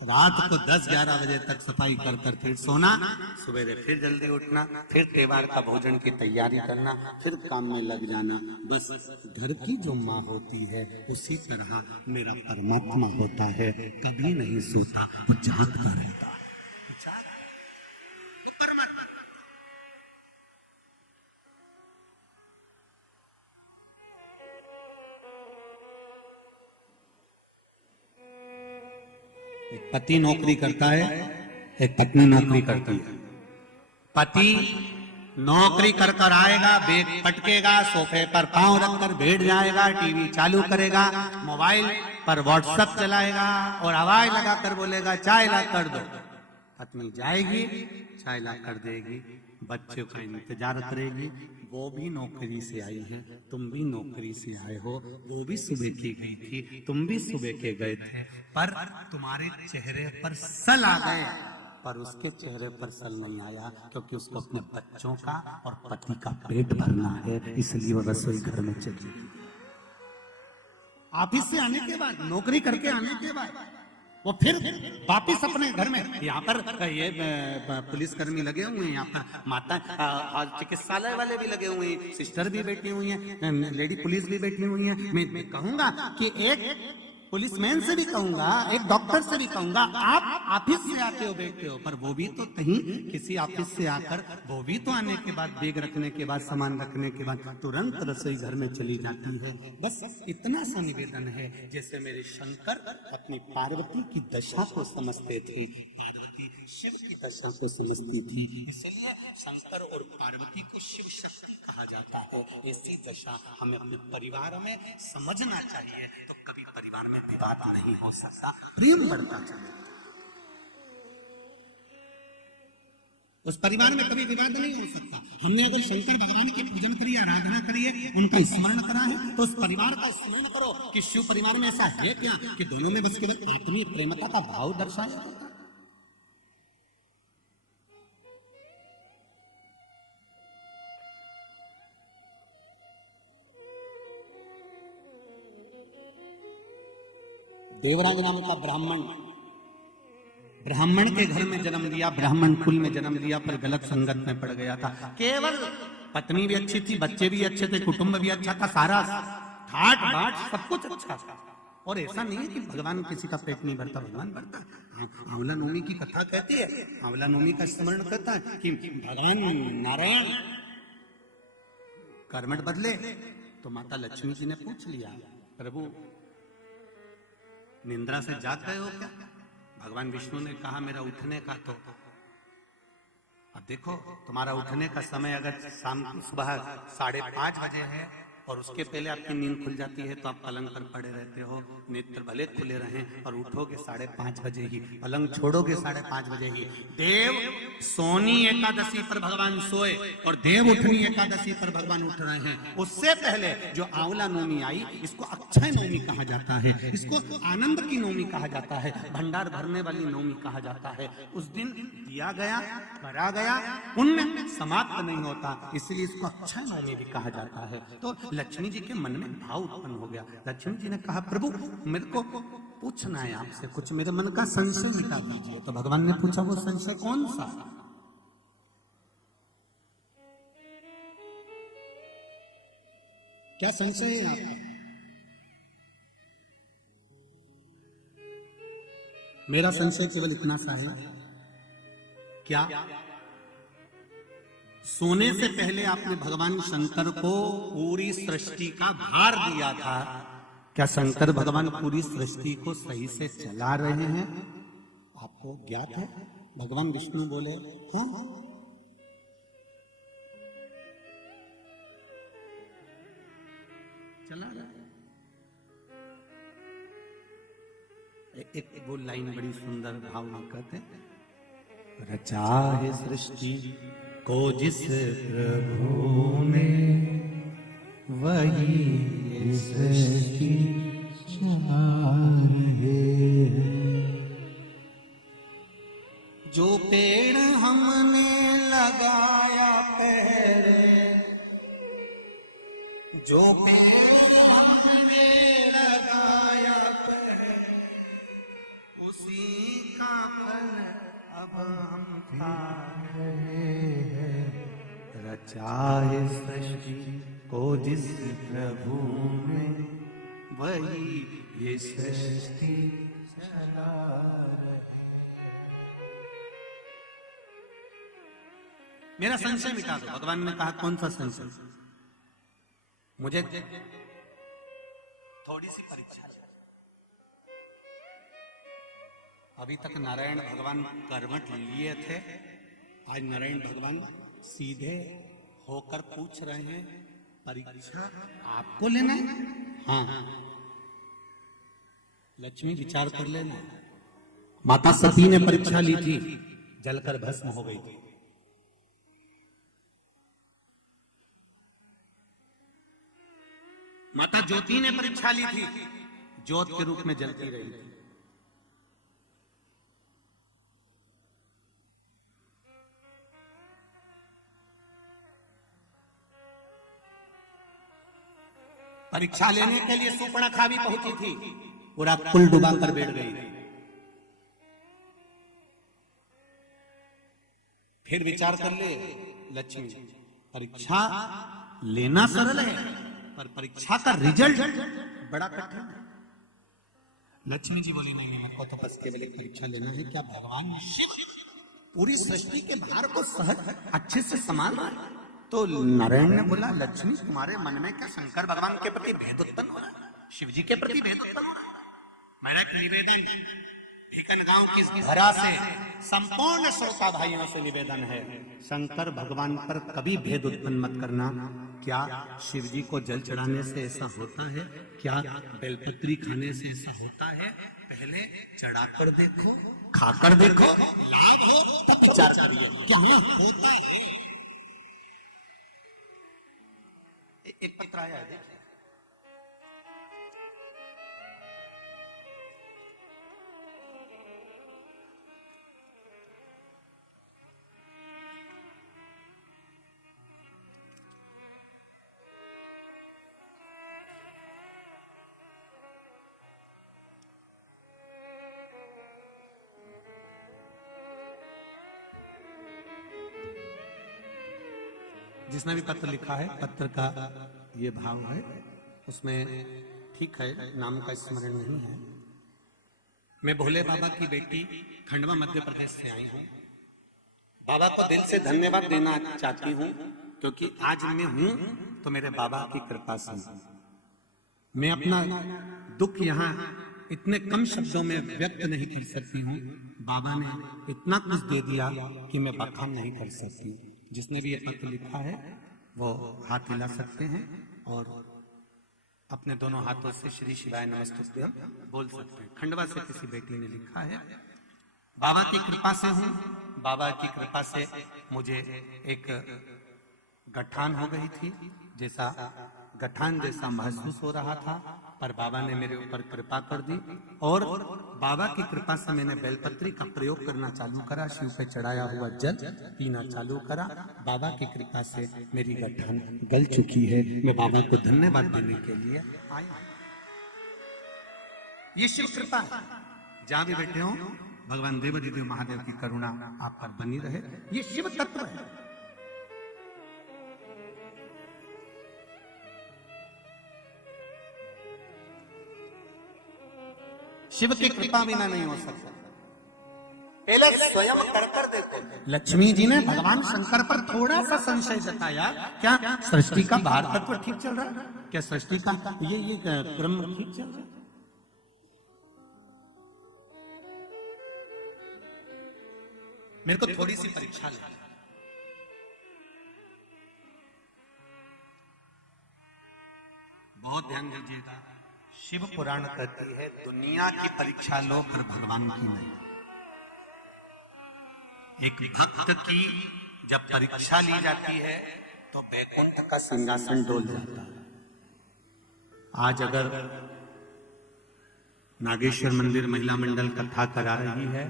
रात को 10-11 बजे तक सफाई कर कर फिर सोना, सवेरे फिर जल्दी उठना, फिर त्योहार का भोजन की तैयारी करना, फिर काम में लग जाना। बस घर की जो माँ होती है उसी तरह मेरा परमात्मा होता है, कभी नहीं सोता, वो जागता रहता है। एक पति नौकरी करता है, एक पत्नी नौकरी करती है। पति नौकरी कर कर आएगा, बैग पटकेगा, सोफे पर पांव रखकर बैठ जाएगा, टीवी चालू करेगा, मोबाइल पर व्हाट्सएप चलाएगा और आवाज लगाकर बोलेगा चाय ला कर दो। पत्नी जाएगी, चाय ला कर देगी, बच्चों का इंतजार करेगी। वो भी नौकरी से आई है, तुम भी नौकरी से आए हो, वो भी सुबह की गई थी, तुम भी सुबह के गए थे, पर तुम्हारे चेहरे पर सल आ गए, पर उसके चेहरे पर सल नहीं आया, क्योंकि उसको अपने बच्चों का और पति का पेट भरना है, इसलिए वो रसोई घर में चली गई। ऑफिस से आने के बाद, नौकरी करके आने के बाद वो फिर वापिस अपने घर में, यहाँ पर ये पुलिसकर्मी लगे हुए हैं, यहाँ पर माता चिकित्सालय वाले भी लगे हुए हैं, सिस्टर भी बैठी हुई हैं, लेडी पुलिस भी बैठी हुई हैं। मैं कहूंगा कि एक पुलिसमैन से भी कहूंगा, एक डॉक्टर से भी कहूंगा, आप ऑफिस से आते हो बैठते हो, पर वो भी तो कहीं किसी ऑफिस से आकर, वो भी तो आने के बाद, बैग रखने के बाद, सामान रखने के बाद तुरंत रसोई घर में चली जाती है। बस इतना सा निवेदन है, जैसे मेरे शंकर अपनी पार्वती की दशा को समझते थे, पार्वती शिव की दशा को समझती थी, इसलिए शंकर और पार्वती को शिव शक्ति कहा जाता है। ऐसी दशा हमें अपने परिवार में समझना चाहिए, तो कभी परिवार में विवाद नहीं हो सकता, प्रेम बढ़ता चले। उस परिवार में कभी विवाद नहीं हो सकता। हमने अगर शंकर भगवान की पूजन करी, आराधना करी है, उनका स्मरण करा है, तो उस परिवार का स्मरण करो कि शिव परिवार में ऐसा है क्या कि दोनों में बस केवल आत्मीय प्रेमता का भाव दर्शाया जाता है। देवराज नाम का ब्राह्मण के घर में जन्म लिया, ब्राह्मण कुल में जन्म लिया, पर गलत संगत में पड़ गया था। केवल पत्नी भी अच्छी थी, बच्चे भी अच्छे थे, कुटुंब भी अच्छा था, सारा ठाट बाट सब कुछ अच्छा था। और ऐसा नहीं है कि भगवान किसी का पेट नहीं भरता, भगवान भरता। आंवला नवमी की कथा कहती है, आंवला नवमी का स्मरण करता है कि भगवान नारायण कर्मठ बदले, तो माता लक्ष्मी जी ने पूछ लिया, प्रभु निंद्रा से जाग गए हो क्या? भगवान विष्णु ने कहा मेरा उठने का, तो अब देखो तुम्हारा उठने का समय अगर शाम सुबह 5:30 बजे है और उसके पहले आपकी नींद खुल जाती है, तो आप पलंग पर पड़े रहते हो, नेत्र भले खुले रहें और उठोगे 5:30 बजे ही, पलंग छोड़ोगे 5:30 बजे ही। देव सोनी एकादशी पर भगवान सोए और देव उठनी एकादशी पर भगवान उठ रहे हैं। उससे पहले जो आंवला नवमी आई, इसको अक्षय नवमी कहा जाता है, इसको आनंद की नवमी कहा जाता है, भंडार भरने वाली नवमी कहा जाता है। उस दिन दिया गया, भरा गया, पुण्य समाप्त नहीं होता, इसलिए इसको अक्षय नवमी भी कहा जाता है। तो लक्ष्मी जी के मन में भाव उत्पन्न हो गया। लक्ष्मी जी ने कहा प्रभु मेरे को पूछना है आपसे कुछ, मेरे मन का संशय मिटा दीजिए। तो भगवान ने पूछा वो संशय कौन सा? क्या संशय है आपका? मेरा संशय केवल इतना सा है, क्या सोने से पहले आपने भगवान शंकर को पूरी सृष्टि का भार दिया था? क्या शंकर भगवान पूरी सृष्टि को सही से चला रहे हैं? आपको ज्ञात है? भगवान विष्णु बोले हाँ, चला रहा है। एक वो लाइन बड़ी सुंदर भाव में कहते, रचा है सृष्टि को जिस प्रभु ने, वही सृष्टि चला रहे हैं। जो पेड़ हमने लगाया पहले, जो पेड़ हमने लगाया पहले, उसी का फल अब हम खा रहे हैं। रचा है सृष्टि को जिस प्रभु ने, वही ये सृष्टि चला रहे। मेरा संशय मिटा दो। भगवान ने कहा कौन सा संशय? मुझे थोड़ी सी परीक्षा है। अभी तक नारायण भगवान कर्मठ लिए थे, आज नारायण भगवान सीधे होकर पूछ रहे हैं परीक्षा आपको लेना है? हाँ। लक्ष्मी विचार कर लेना। माता सती ने परीक्षा ली थी, जलकर भस्म हो गई थी। माता ज्योति ने परीक्षा ली थी, ज्योत के रूप में जलती रही थी। परीक्षा लेने के लिए सूर्पणखा भी पहुंची थी, पूरा कुल डुबा कर बैठ गई थी। फिर विचार कर ले लक्ष्मी, परीक्षा लेना सरल है पर परीक्षा का रिजल्ट बड़ा कठिन है। लक्ष्मी जी बोली नहीं, मेरे को तो बस केवल एक परीक्षा लेना है। क्या भगवान शिव पूरी सृष्टि के भार को सहज अच्छे से संभाल रहा है? तो नारायण ने बोला, लक्ष्मी तुम्हारे मन में क्या शंकर भगवान के प्रति भेद उत्पन्न हो रहा है? शिव जी के प्रति भेद उत्पन्न हो रहा है? मेरा एक निवेदन ठिकन गांव की धरा से संपूर्ण श्रोता भाइयों से निवेदन है, शंकर भगवान पर कभी भेद उत्पन्न मत करना। क्या शिव जी को जल चढ़ाने से ऐसा होता है? क्या बेलपत्री खाने से ऐसा होता है? पहले चढ़ाकर देखो, खाकर देखो, लाभ हो तब विचार करिए क्या होता है। एक पत्र आया है, देखिए। जिसने भी पत्र लिखा है, पत्र का ये भाव है, उसमें ठीक है नाम का स्मरण नहीं है। मैं भोले बाबा की बेटी खंडवा मध्य प्रदेश से आई हूँ। बाबा को दिल से धन्यवाद देना चाहती हूँ, क्योंकि आज मैं हूँ तो मेरे बाबा की कृपा से। मैं अपना दुख यहाँ इतने कम शब्दों में व्यक्त नहीं कर सकती हूँ। बाबा ने इतना कुछ दे दिया कि मैं बखान नहीं कर सकती। जिसने भी ये पत्र लिखा है वो हाथ हिला सकते हैं और अपने दोनों हाथों से श्री शिवाय नमस्तुभ्यम बोल सकते हैं। खंडवा से किसी बेटी ने लिखा है, बाबा की कृपा से हूँ। बाबा की कृपा से मुझे एक गठान हो गई थी, जैसा गठान जैसा महसूस हो रहा था, पर बाबा ने मेरे ऊपर कृपा कर दी और बाबा की कृपा से मैंने बेलपत्री का प्रयोग करना चालू करा। शिव पे चढ़ाया हुआ जल पीना चालू करा। बाबा की कृपा से मेरी गठान गल चुकी है। मैं बाबा को धन्यवाद देने के लिए आया। ये शिव कृपा है। जहां भी बैठे हो, भगवान देवाधिदेव महादेव की करुणा आप पर बनी रहे। ये शिव तत्व है। शिव की कृपा बिना नहीं हो सकता। पहले स्वयं कर देखो। लक्ष्मी जी ने भगवान शंकर पर थोड़ा सा संशय जताया, क्या सृष्टि का भार तत्व ठीक चल रहा है? क्या सृष्टि का ये क्रम ठीक चल रहा है? मेरे को थोड़ी सी परीक्षा ले। बहुत ध्यान दीजिएगा। शिव पुराण कहती है दुनिया की परीक्षा लो पर भगवान की नहीं। एक भक्त की जब परीक्षा ली जाती है तो बैकुंठ का सिंहासन डोल जाता है। आज अगर नागेश्वर मंदिर महिला मंडल कथा करा रही है,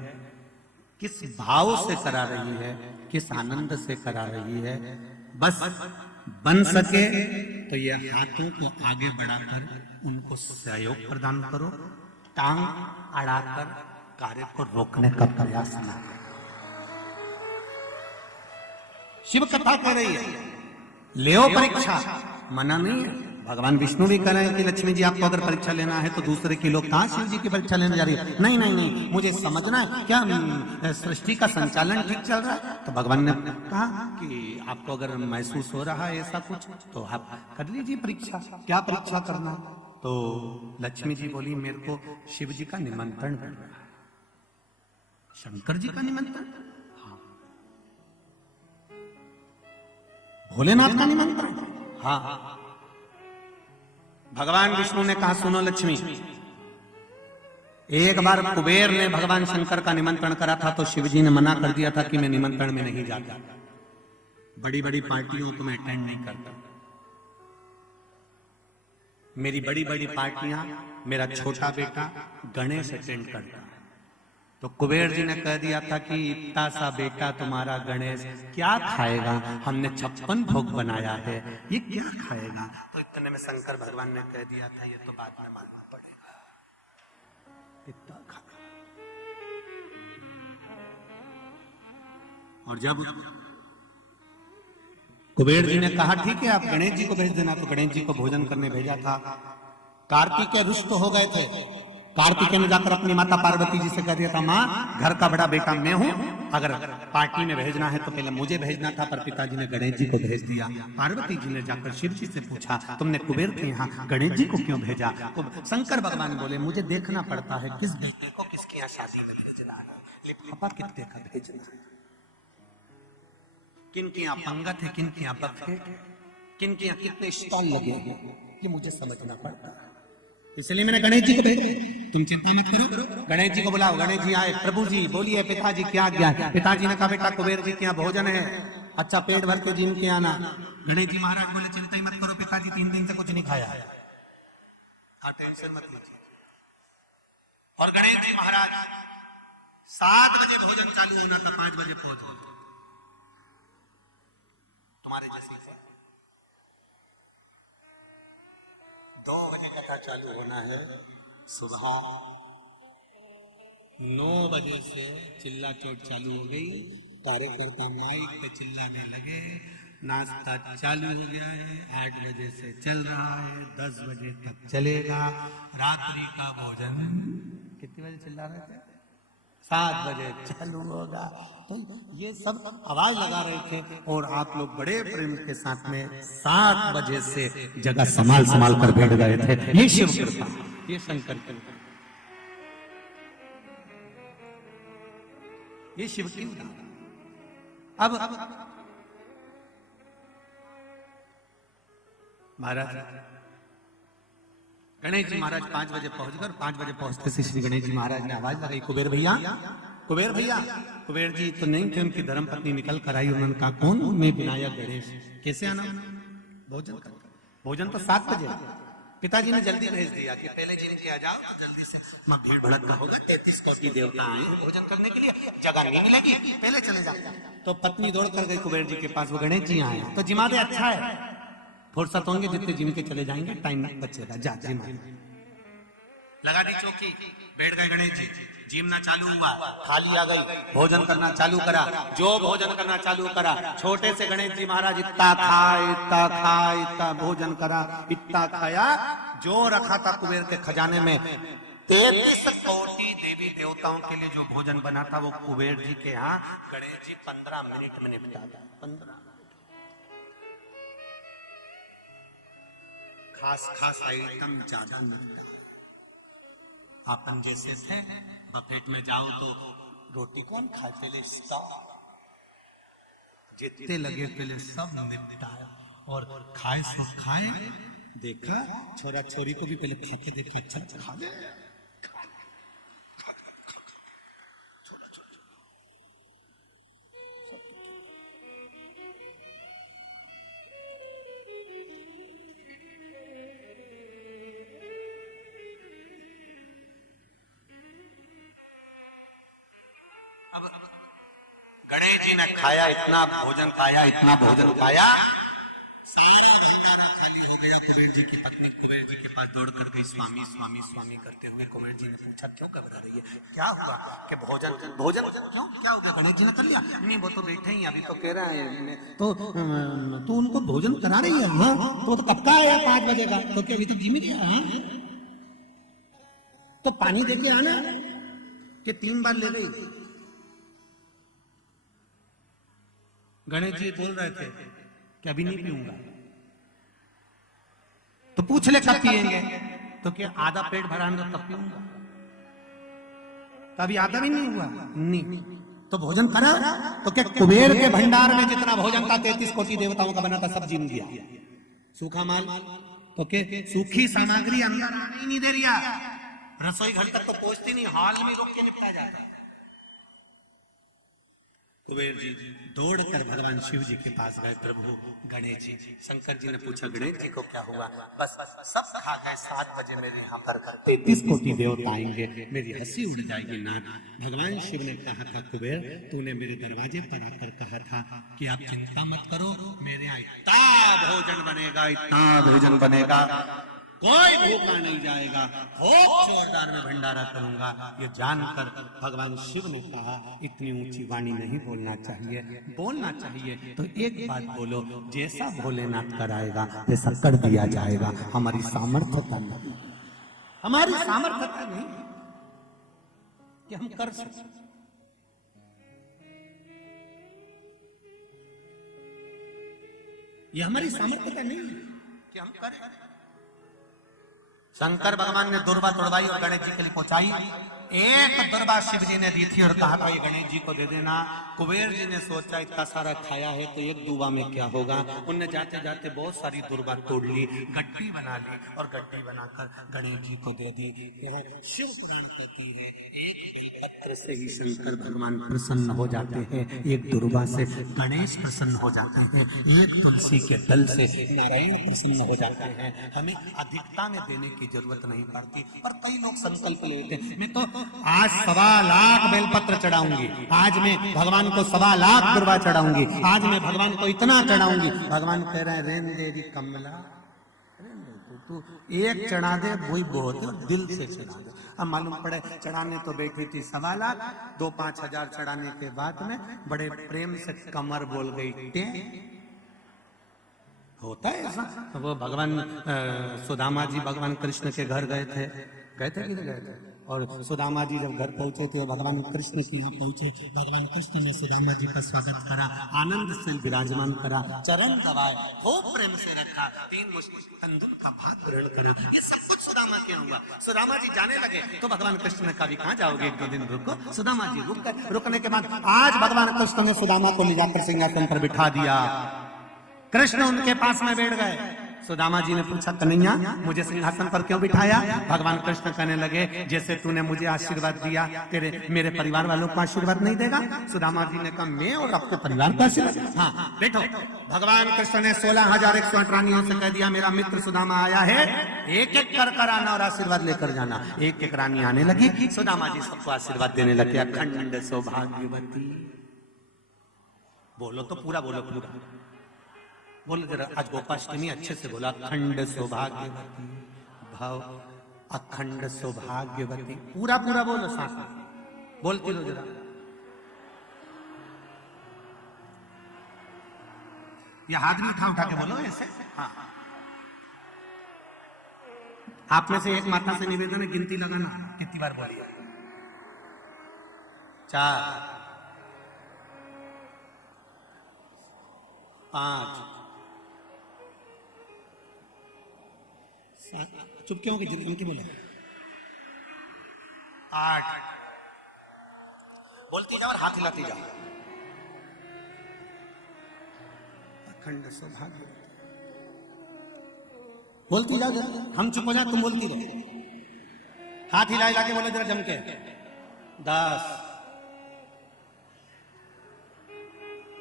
किस भाव से करा रही है, किस आनंद से करा रही है, बस बन सके तो ये हाथों को आगे बढ़ाकर उनको सहयोग प्रदान करो, टांग अड़ाकर कार्य को रोकने का प्रयास न करो। शिव कथा कह रही है, लेओ परीक्षा, मना नहीं है। भगवान विष्णु भी कह रहे हैं कि लक्ष्मी जी आपको अगर परीक्षा लेना है तो दूसरे की लोग कहां शिव जी की परीक्षा लेने जा रही है। नहीं नहीं नहीं, मुझे समझना है क्या सृष्टि का संचालन ठीक चल रहा है। तो भगवान ने कहा कि आपको अगर महसूस हो रहा है ऐसा कुछ तो आप कर लीजिए परीक्षा, क्या परीक्षा करना। तो लक्ष्मी जी बोली मेरे को शिव जी का निमंत्रण मिल रहा है। शंकर जी का निमंत्रण? हाँ। भोलेनाथ का निमंत्रण? हाँ। भगवान विष्णु ने कहा सुनो लक्ष्मी, एक बार कुबेर ने भगवान शंकर का निमंत्रण करा था तो शिव जी ने मना कर दिया था कि मैं निमंत्रण में नहीं जाता, बड़ी बड़ी पार्टियों को मैं अटेंड नहीं करता, मेरी बड़ी बड़ी पार्टियां मेरा छोटा बेटा गणेश अटेंड करता है। तो कुबेर जी ने कह दिया था कि इतना सा बेटा तुम्हारा गणेश क्या खाएगा, हमने 56 भोग बनाया है, ये क्या खाएगा। तो इतने में शंकर भगवान ने कह दिया था ये तो बाद में मालूम पड़ेगा, इतना खा। और जब कुबेर जी ने कहा ठीक है आप गणेश जी को भेज देना, तो गणेश जी को भोजन करने भेजा था। कार्तिकेय रुष्ट हो गए थे। कार्तिकेय ने जाकर अपनी माता पार्वती जी से कह दिया था माँ घर का बड़ा बेटा मैं हूं, अगर पार्टी में भेजना है तो पहले मुझे भेजना था, पर पिताजी ने गणेश जी को भेज दिया। पार्वती जी ने जाकर शिव जी से पूछा तुमने कुबेर के यहाँ गणेश जी को क्यों भेजा। तो शंकर भगवान बोले मुझे देखना पड़ता है किस बेटे को किसके यहाँ शादी में भेजना है, लेकिन पापा कितने का भेजना है, किन के यहाँ पंगत है, किन के यहाँ बफेट है, किन के यहाँ कितने स्टॉल लगे हैं, ये मुझे समझना पड़ता है। इसलिए मैंने गणेश जी को भेजा। तुम चिंता मत करो, गणेश जी को बुलाओ। गणेश जी आए, प्रभु जी बोलिए पिताजी क्या आज्ञा। पिताजी ने कहा बेटा कुबेर जी के यहाँ भोजन है, अच्छा पेट भर के जिनके आना। गणेश जी महाराज बोले चिंता ही मत करो पिताजी, 3 दिन से कुछ नहीं खाया है, टेंशन मत लीजिए। और गणेश जी महाराज 7 बजे भोजन चालू होना था, 5 बजे पहुंच गए। तुम्हारे जैसे 2 बजे कथा चालू होना है, सुबह 9 बजे से चिल्ला चोट चालू हो गई, कार्यकर्ता माइक पे चिल्लाने लगे, नाश्ता चालू हो गया है, 8 बजे से चल रहा है, 10 बजे तक चलेगा। रात्रि का भोजन कितने बजे चिल्ला रहे थे, 7 बजे चालू होगा। तो ये सब आवाज लगा रहे थे और आप लोग बड़े प्रेम के साथ में 7 बजे से जगह संभाल संभाल कर बैठ गए थे। ये शिव कृपा, ये शंकर कृपा, ये शिव की उदाहरण। अब महाराज गणेश जी महाराज 5 बजे पहुंचकर 5 बजे पहुंचते से श्री गणेश जी महाराज ने आवाज लगाई कुबेर भैया, कुबेर भैया। कुबेर जी तो नहीं थे, उनकी धर्मपत्नी निकल कर आई। उन्होंने कहा कौन, मैं विनायक गणेश, कैसे आना। भोजन कर, भोजन तो 7 बजे। पिताजी ने जल्दी भेज दिया कि पहले जी आ जाओ, जल्दी से भीड़ भड़का होगा, 33 कोटि देवता आए भोजन करने के लिए, जगह नहीं मिलेगी, पहले चले जाओ। तो पत्नी दौड़ कर गई कुबेर जी के पास, वो गणेश जी आए। तो जिमा दे अच्छा है, फुर्सत होंगे जितने जिम के चले जाएंगे, टाइम बचेगा, जा जिम। लगा दी चौकी, बैठ गए गणेश जी, जिमना चालू हुआ, थाली आ गई, भोजन करना चालू करा। जो भोजन करना चालू करा, छोटे से गणेश जी महाराज इतना खा इतना भोजन करा, इतना खाया, जो रखा था कुबेर के खजाने में 33 कोटि देवी देवताओं के लिए जो भोजन बना था, वो कुबेर जी के यहाँ गणेश जी 15 मिनट में निपटा था। 15 खास आइटम ज्यादा नहीं। अपन जैसे थे, बफेट में जाओ तो रोटी कौन खाए, पहले स्टॉप, जितने लगे पहले सब निपटाया और खाए सब खाए। देखा छोरा छोरी को भी पहले खाते देखा, अच्छा खा ले, गणेश जी ने खाया, इतना भोजन खाया, इतना भोजन खाया, सारा भंडारा खाली हो गया। कुबेर जी की पत्नी कुबेर जी के पास दौड़ कर गई, स्वामी स्वामी स्वामी करते हुए। कुबेर जी ने पूछा क्यों घबरा रही है, क्या हुआ? कि भोजन भोजन क्यों, क्या हो गया? गणेश जी ने कर लिया? नहीं, वो तो बैठे ही अभी तो कह रहे हैं तो उनको भोजन करा रही है। हाँ, तो कब का आया? 5 बजे का। तो क्या अभी तक जिम गया? हाँ, तो पानी दे के आना। कि 3 बार ले गई। गणेश जी बोल रहे थे कि अभी नहीं पीऊंगा। तो पूछ ले कब पिएंगे? तो क्या आधा पेट भरा दो तब पीऊंगा। तभी आधा भी नहीं हुआ। नहीं तो भोजन करा। तो क्या कुबेर के भंडार में जितना भोजन था 33 कोटि देवताओं का बना था, सब जिम गया। सूखा माल तो क्या सूखी सामग्री अंदर आने ही नहीं दे रिया। रसोई घर तक तो पहुंचती नहीं, हॉल में रोक के निपटा जाता है। कुबेर जी दौड़कर भगवान शिव जी के पास गए। प्रभु गणेश जी, शंकर जी ने पूछा गणेश जी को क्या हुआ? बस सब खा गए, 7 बजे मेरे यहाँ पर 33 कोटि देवता आएंगे, मेरी हंसी उड़ जाएगी ना। भगवान शिव ने कहा था कुबेर, तूने मेरे दरवाजे पर आकर कहा था कि आप चिंता मत करो, मेरे यहाँ इतना भोजन बनेगा, इतना भोजन बनेगा, कोई भूखा नहीं जाएगा, खूब जोरदार में भंडारा करूंगा। ये जानकर भगवान शिव ने कहा इतनी ऊंची वाणी नहीं बोलना चाहिए, बोलना चाहिए तो एक बात बोलो, जैसा भोलेनाथ कराएगा वैसा कर दिया जाएगा। हमारी सामर्थ्यता नहीं, हमारी सामर्थ्यता नहीं कि हम कर सकते। ये हमारी सामर्थ्यता नहीं है कि हम करें। शंकर भगवान ने दुर्वा तोड़वाई और गणेश जी के लिए पहुंचाई। एक दुर्वा शिव जी ने दी थी और कहा था ये गणेश जी को दे देना। कुबेर जी ने सोचा इतना सारा खाया है तो एक दुर्वा में क्या होगा। उनने जाते जाते बहुत सारी दुर्वा तोड़ ली, गट्टी बना ली और गट्टी बनाकर गणेश जी को दे दी। यह शिव पुराण कहती है एक बेलपत्र से ही शंकर भगवान प्रसन्न हो जाते हैं, एक दुर्वा से गणेश प्रसन्न हो जाते हैं, एक तुलसी के दल से नारायण प्रसन्न हो जाते हैं। हमें अधिकता में देने की जरूरत नहीं पड़ती। और कई लोग संकल्प लेते हैं मैं तो आज 1.25 लाख बेलपत्र चढ़ाऊंगी, आज मैं भगवान को 1.25 लाख दुर्वा चढ़ाऊंगी, आज मैं भगवान को इतना चढ़ाऊंगी। भगवान कह रहे हैं रेन देरी कमला, तू एक चढ़ा दे वही बहुत है, दिल से चढ़ा दे। अब मालूम पड़े चढ़ाने तो बैठी थी 1.25 लाख, 2-5 हजार चढ़ाने के बाद में बड़े प्रेम से कमर बोल गई। होता है ऐसा। तो वो भगवान सुदामा जी भगवान कृष्ण के घर गए थे कि नहीं गए थे? और सुदामा जी जब घर पहुंचे थे और भगवान कृष्ण के यहाँ पहुंचे, भगवान कृष्ण ने सुदामा जी का स्वागत करा, आनंद से विराजमान करा, चरण दबाए, खूब प्रेम से रखा, 3 मुश्त तंदुल का भात ग्रहण करा। ये सब कुछ सुदामा के हुआ। सुदामा जी जाने लगे तो भगवान कृष्ण ने कहा कहाँ जाओगे, 1-2 दिन रुको। सुदामा जी रुक गए। रुकने के बाद आज भगवान कृष्ण ने सुदामा को ले जाकर सिंहासन पर बिठा दिया। कृष्ण उनके पास में बैठ गए। सुदामा जी ने पूछा कन्हैया मुझे सिंहासन पर क्यों बिठाया? भगवान कृष्ण कहने लगे जैसे तूने मुझे आशीर्वाद दिया तेरे मेरे परिवार वालों को आशीर्वाद नहीं देगा? सुदामा जी ने कहा मैं और आपके परिवार का आशीर्वाद? हाँ बैठो। भगवान कृष्ण ने 16,108 रानियों से कह दिया मेरा मित्र सुदामा आया है, एक एक कर आना और आशीर्वाद लेकर जाना। एक एक रानी आने लगी, सुदामा जी सबको आशीर्वाद देने लगे। अखंड सौभाग्यवती, बोलो तो पूरा बोलो, पूरा बोलो जरा। आज गोपाष्टमी अच्छे से बोला। अखंड सौभाग्यवती भव, अखंड सौभाग्यवती, पूरा पूरा बोलो, साथ बोलती लो जरा। ये हाथ में उठा के बोलो ऐसे। हाँ आप में से एक माता से निवेदन है गिनती लगाना कितनी बार बोली। 4 5 चुप क्यों की बोले? 8 बोलती जाओ और हाथ हिलाती जाओ। अखंड सौभाग्य बोलती जाओ जरा। हम चुप हो जाए तुम बोलती रहो। हाथ हिला हिला के बोलो जरा जम के। 10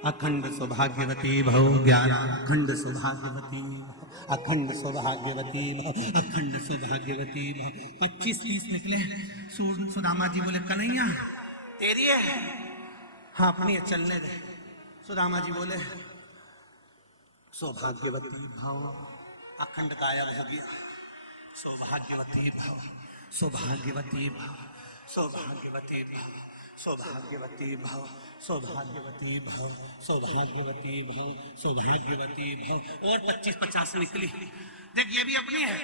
अखंड सौभाग्यवती भव। 11 अखंड सौभाग्यवती, अखंड सौभाग्यवती भव, अखंड सौभाग्यवती भव। 25-30 निकले। सुदामा जी बोले कन्हैया तेरी है? हाँ अपनी चलने दे। सुदामा जी बोले सौभाग्यवती भाव, अखंड गायब हो गया। सौभाग्यवती भाव, सौभाग्यवती भाव, सौभाग्यवती भाव, सौभाग्यवती भाव, सौभाग्यवती भाव, सौभाग्यवती भाव, सौभाग्यवती भाव। और 25-50 निकली। देख ये भी अपनी है।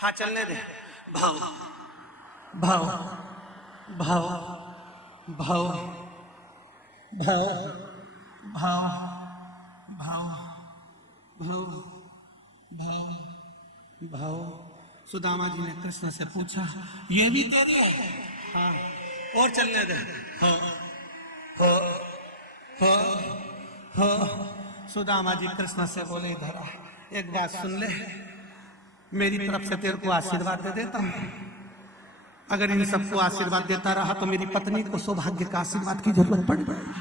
हाँ चलने दे। भाव भाव भाव भाव भाव भाव भाव भाव भाव भाव। सुदामा जी ने कृष्ण से पूछा ये भी तेरी है? हाँ। और चलने दे। हाँ हाँ हाँ हाँ। सुदामा जी कृष्ण से बोले इधर आ, एक बात सुन ले, मेरी तरफ से तेरे को आशीर्वाद दे देता हूं। अगर इन सबको आशीर्वाद देता रहा तो मेरी पत्नी को सौभाग्य का आशीर्वाद की जरूरत पड़ जाएगी।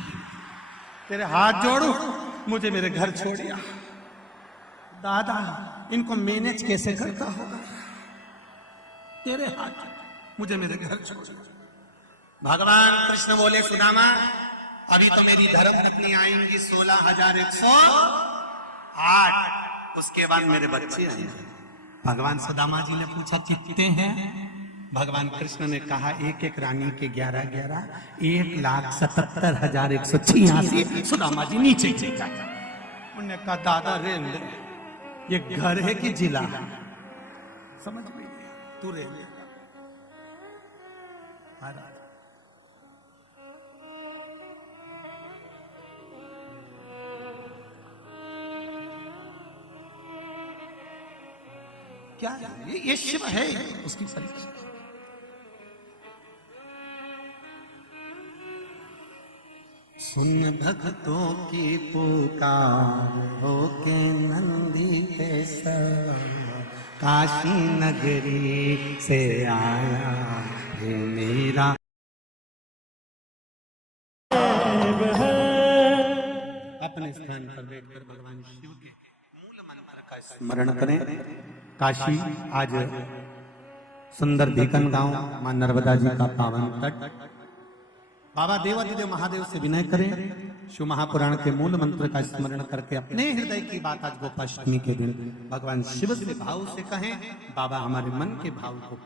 तेरे हाथ जोड़ू, मुझे मेरे घर छोड़ दिया। दादा इनको मैनेज कैसे करता होगा? तेरे हाथ, मुझे मेरे घर छोड़। भगवान कृष्ण बोले सुदामा अभी तो मेरी धर्मपत्नी आएंगी 16,108, उसके बाद मेरे बच्चे आएंगे। भगवान सुदामा जी ने पूछा कितने हैं? भगवान कृष्ण ने कहा एक एक रानी के 11-11, 1,77,186। सुदामा जी नीचे चले गए। उन्होंने कहा दादा रेल ले, ये घर है कि जिला? समझ गई तू रेल ले। क्या है ये शिव है उसकी परीक्षा। सुन भक्तों की पुकार हो के नंदी के सवार, काशी नगरी से आया है मेरा। अपने स्थान पर बैठकर भगवान शिव के मूल मंत्र का स्मरण करें। काशी आज सुंदर भीकन गांव, मां नर्मदा जी का पावन तट। बाबा देवादिदेव महादेव से विनय करें, शिव महापुराण के मूल मंत्र का स्मरण करके अपने हृदय की बात आज गोपाष्टमी के दिन भगवान शिव से भाव से कहें। बाबा हमारे मन के भाव को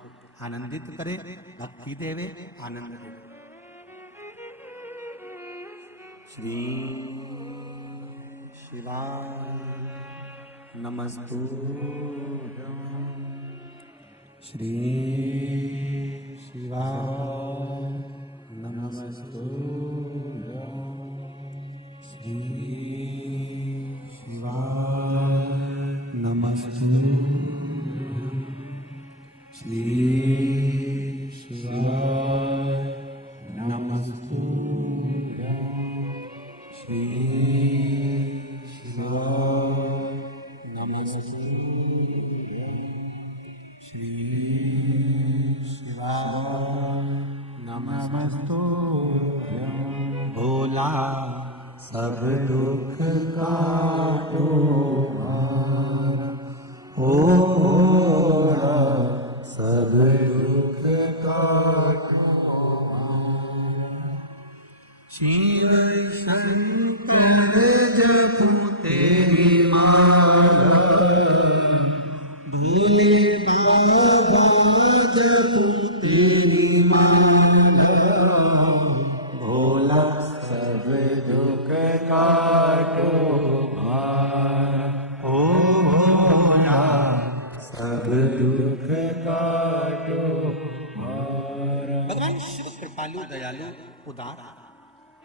आनंदित करें, भक्ति देवे, आनंद देवे। श्री शिवाय नमस्तुभ्यं, श्री शिवाय नमस्तुभ्यं, श्री शिवाय नमस्तुभ्यं, श्री शिवाय नमस्तुभ्यं, श्री शिवाय नमस्तुभ्यं, श्री शिवाय नमस्तुभ्यं। भोला सब दुख काटो भार, ओ भोला सब दुख काटो भार। शिव शंकर जपो तेरी माला, भोले बाबा जपो तेरी माला, भोला सब दुख काटो भार, ओ भोला सब दुख काटो भार। भगवान शिव कृपालु दयालु उदार।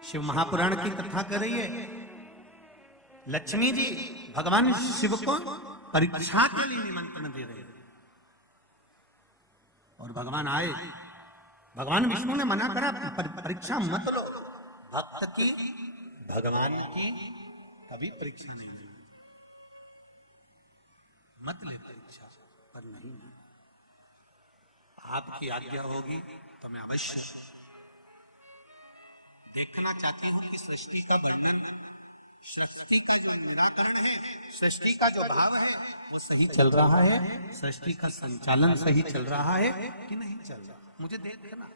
शिव महापुराण की कथा कर रही है। लक्ष्मी जी भगवान शिव को परीक्षा के लिए निमंत्रण दे रहे हैं और भगवान आए। भगवान विष्णु ने मना करा, परीक्षा मत लो। भक्त की भगवान की कभी परीक्षा नहीं ली, मत ले परीक्षा, पर नहीं आपकी आज्ञा होगी तो मैं अवश्य देखना चाहती हूं कि सृष्टि का वर्णन, सृष्टि का जो निराकरण है, सृष्टि का जो भाव है वो सही चल रहा है, सृष्टि का संचालन सही चल रहा है कि नहीं चल रहा, मुझे देखना।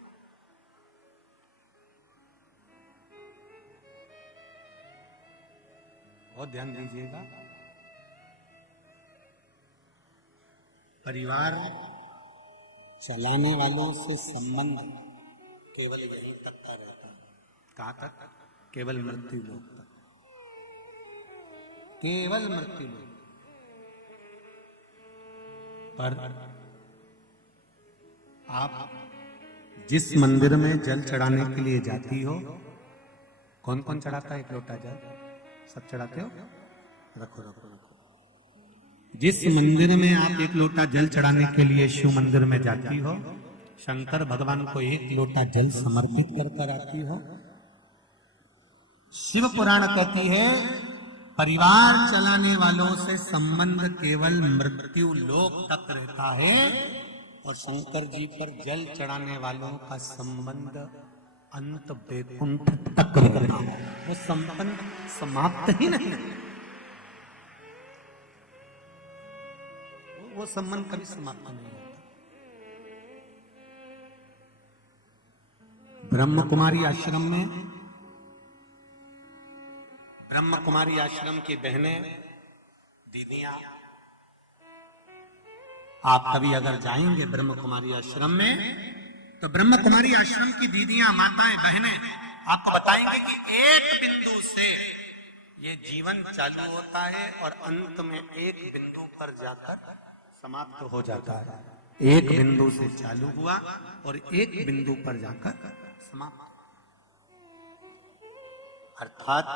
बहुत ध्यान दीजिएगा। परिवार चलाने वालों से संबंध केवल यहीं तक का रहता है। कहां तक? केवल मृत्यु लोक तक, केवल मृत्यु लोक। पर आप जिस मंदिर में जल चढ़ाने के लिए जाती हो, कौन कौन चढ़ाता है एक लोटा जल? सब चढ़ाते हो? रखो रखो रखो। जिस मंदिर में आप एक लोटा जल चढ़ाने के लिए शिव मंदिर में जाती हो, शंकर भगवान को एक लोटा जल समर्पित कर कर आती हो। शिव पुराण कहती है परिवार चलाने वालों से संबंध केवल मृत्यु लोक तक रहता है, और शंकर जी पर जल चढ़ाने वालों का संबंध अंत वैकुंठ तक रहता है। वो संबंध समाप्त ही नहीं, वो संबंध कभी समाप्त नहीं होता। ब्रह्म कुमारी आश्रम में, ब्रह्म कुमारी आश्रम की बहनें, दीदियां, आप कभी अगर जाएंगे ब्रह्म कुमारी आश्रम में, तो ब्रह्म कुमारी आश्रम की दीदियां, माताएं, बहनें आपको बताएंगे कि एक बिंदु से ये जीवन चालू होता है और अंत में एक बिंदु पर जाकर समाप्त हो जाता है। एक बिंदु से चालू हुआ और एक बिंदु पर जाकर समाप्त, अर्थात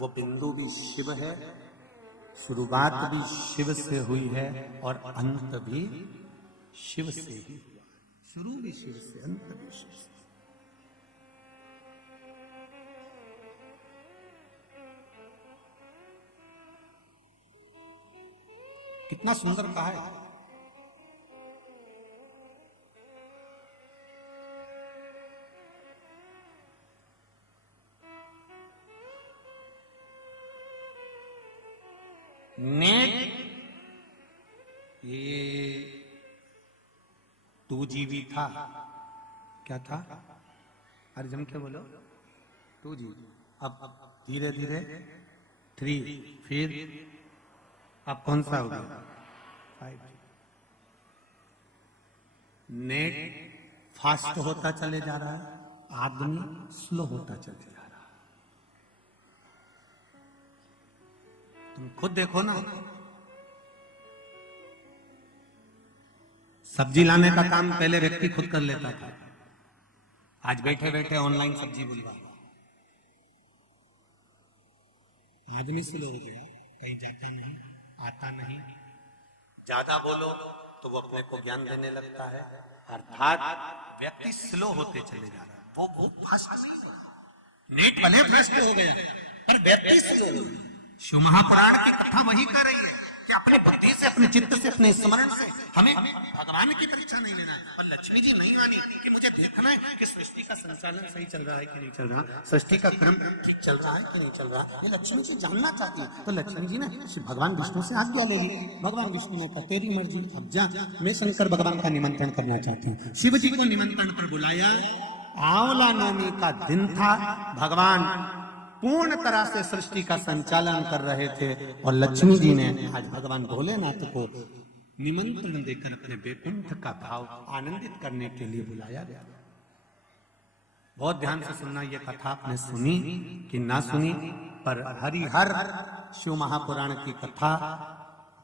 वो बिंदु भी शिव है, शुरुआत भी शिव से हुई है और अंत भी शिव से ही हुआ। शुरू भी शिव से, अंत भी शिव से। कितना सुंदर कहा है। नेट ये 2GB था, क्या था? अरे जम के बोलो। 2GB, अब धीरे धीरे 3, फिर अब कौन सा हो गया? 5G। नेट फास्ट होता चले जा रहा है, आदमी स्लो होता चले जा रहा है। तुम खुद देखो ना, सब्जी लाने का काम पहले व्यक्ति खुद कर लेता था, आज बैठे बैठे ऑनलाइन सब्जी बुलवा। आदमी स्लो हो गया, कहीं जाता नहीं, आता नहीं, ज्यादा बोलो तो वो अपने को ज्ञान देने लगता है, अर्थात व्यक्ति स्लो होते चले जा रहा है। वो बहुत फास्ट नहीं हो रहा। नेट भले फास्ट हो गया पर व्यक्ति स्लो हो गया। शिव महापुराण की कथा वही कर रही है कि अपने बुद्धि से, अपने चित्त से, अपने स्मरण से हमें भगवान की परीक्षा नहीं लेना है। पर लक्ष्मी जी नहीं आनी कि मुझे देखना है कि सृष्टि का संचालन सही चल रहा है कि नहीं चल रहा, सृष्टि का क्रम ठीक चल रहा है कि नहीं चल रहा, ये लक्ष्मी जी जानना चाहती है। तो लक्ष्मी जी ने भगवान विष्णु से आज्ञा ले ली। भगवान विष्णु ने कहा तेरी मर्जी, अब जा, मैं शंकर भगवान का निमंत्रण करना चाहती हूँ। शिव जी को निमंत्रण पर बुलाया। आंवला नवमी का दिन था, भगवान पूर्ण तरह से सृष्टि का संचालन कर रहे थे और लक्ष्मी जी ने आज भगवान भोलेनाथ को निमंत्रण देकर अपने वैकुंठ का भाव आनंदित करने के लिए बुलाया गया। बहुत ध्यान से सुनना, यह कथा आपने सुनी कि ना सुनी, पर हरिहर शिव महापुराण की कथा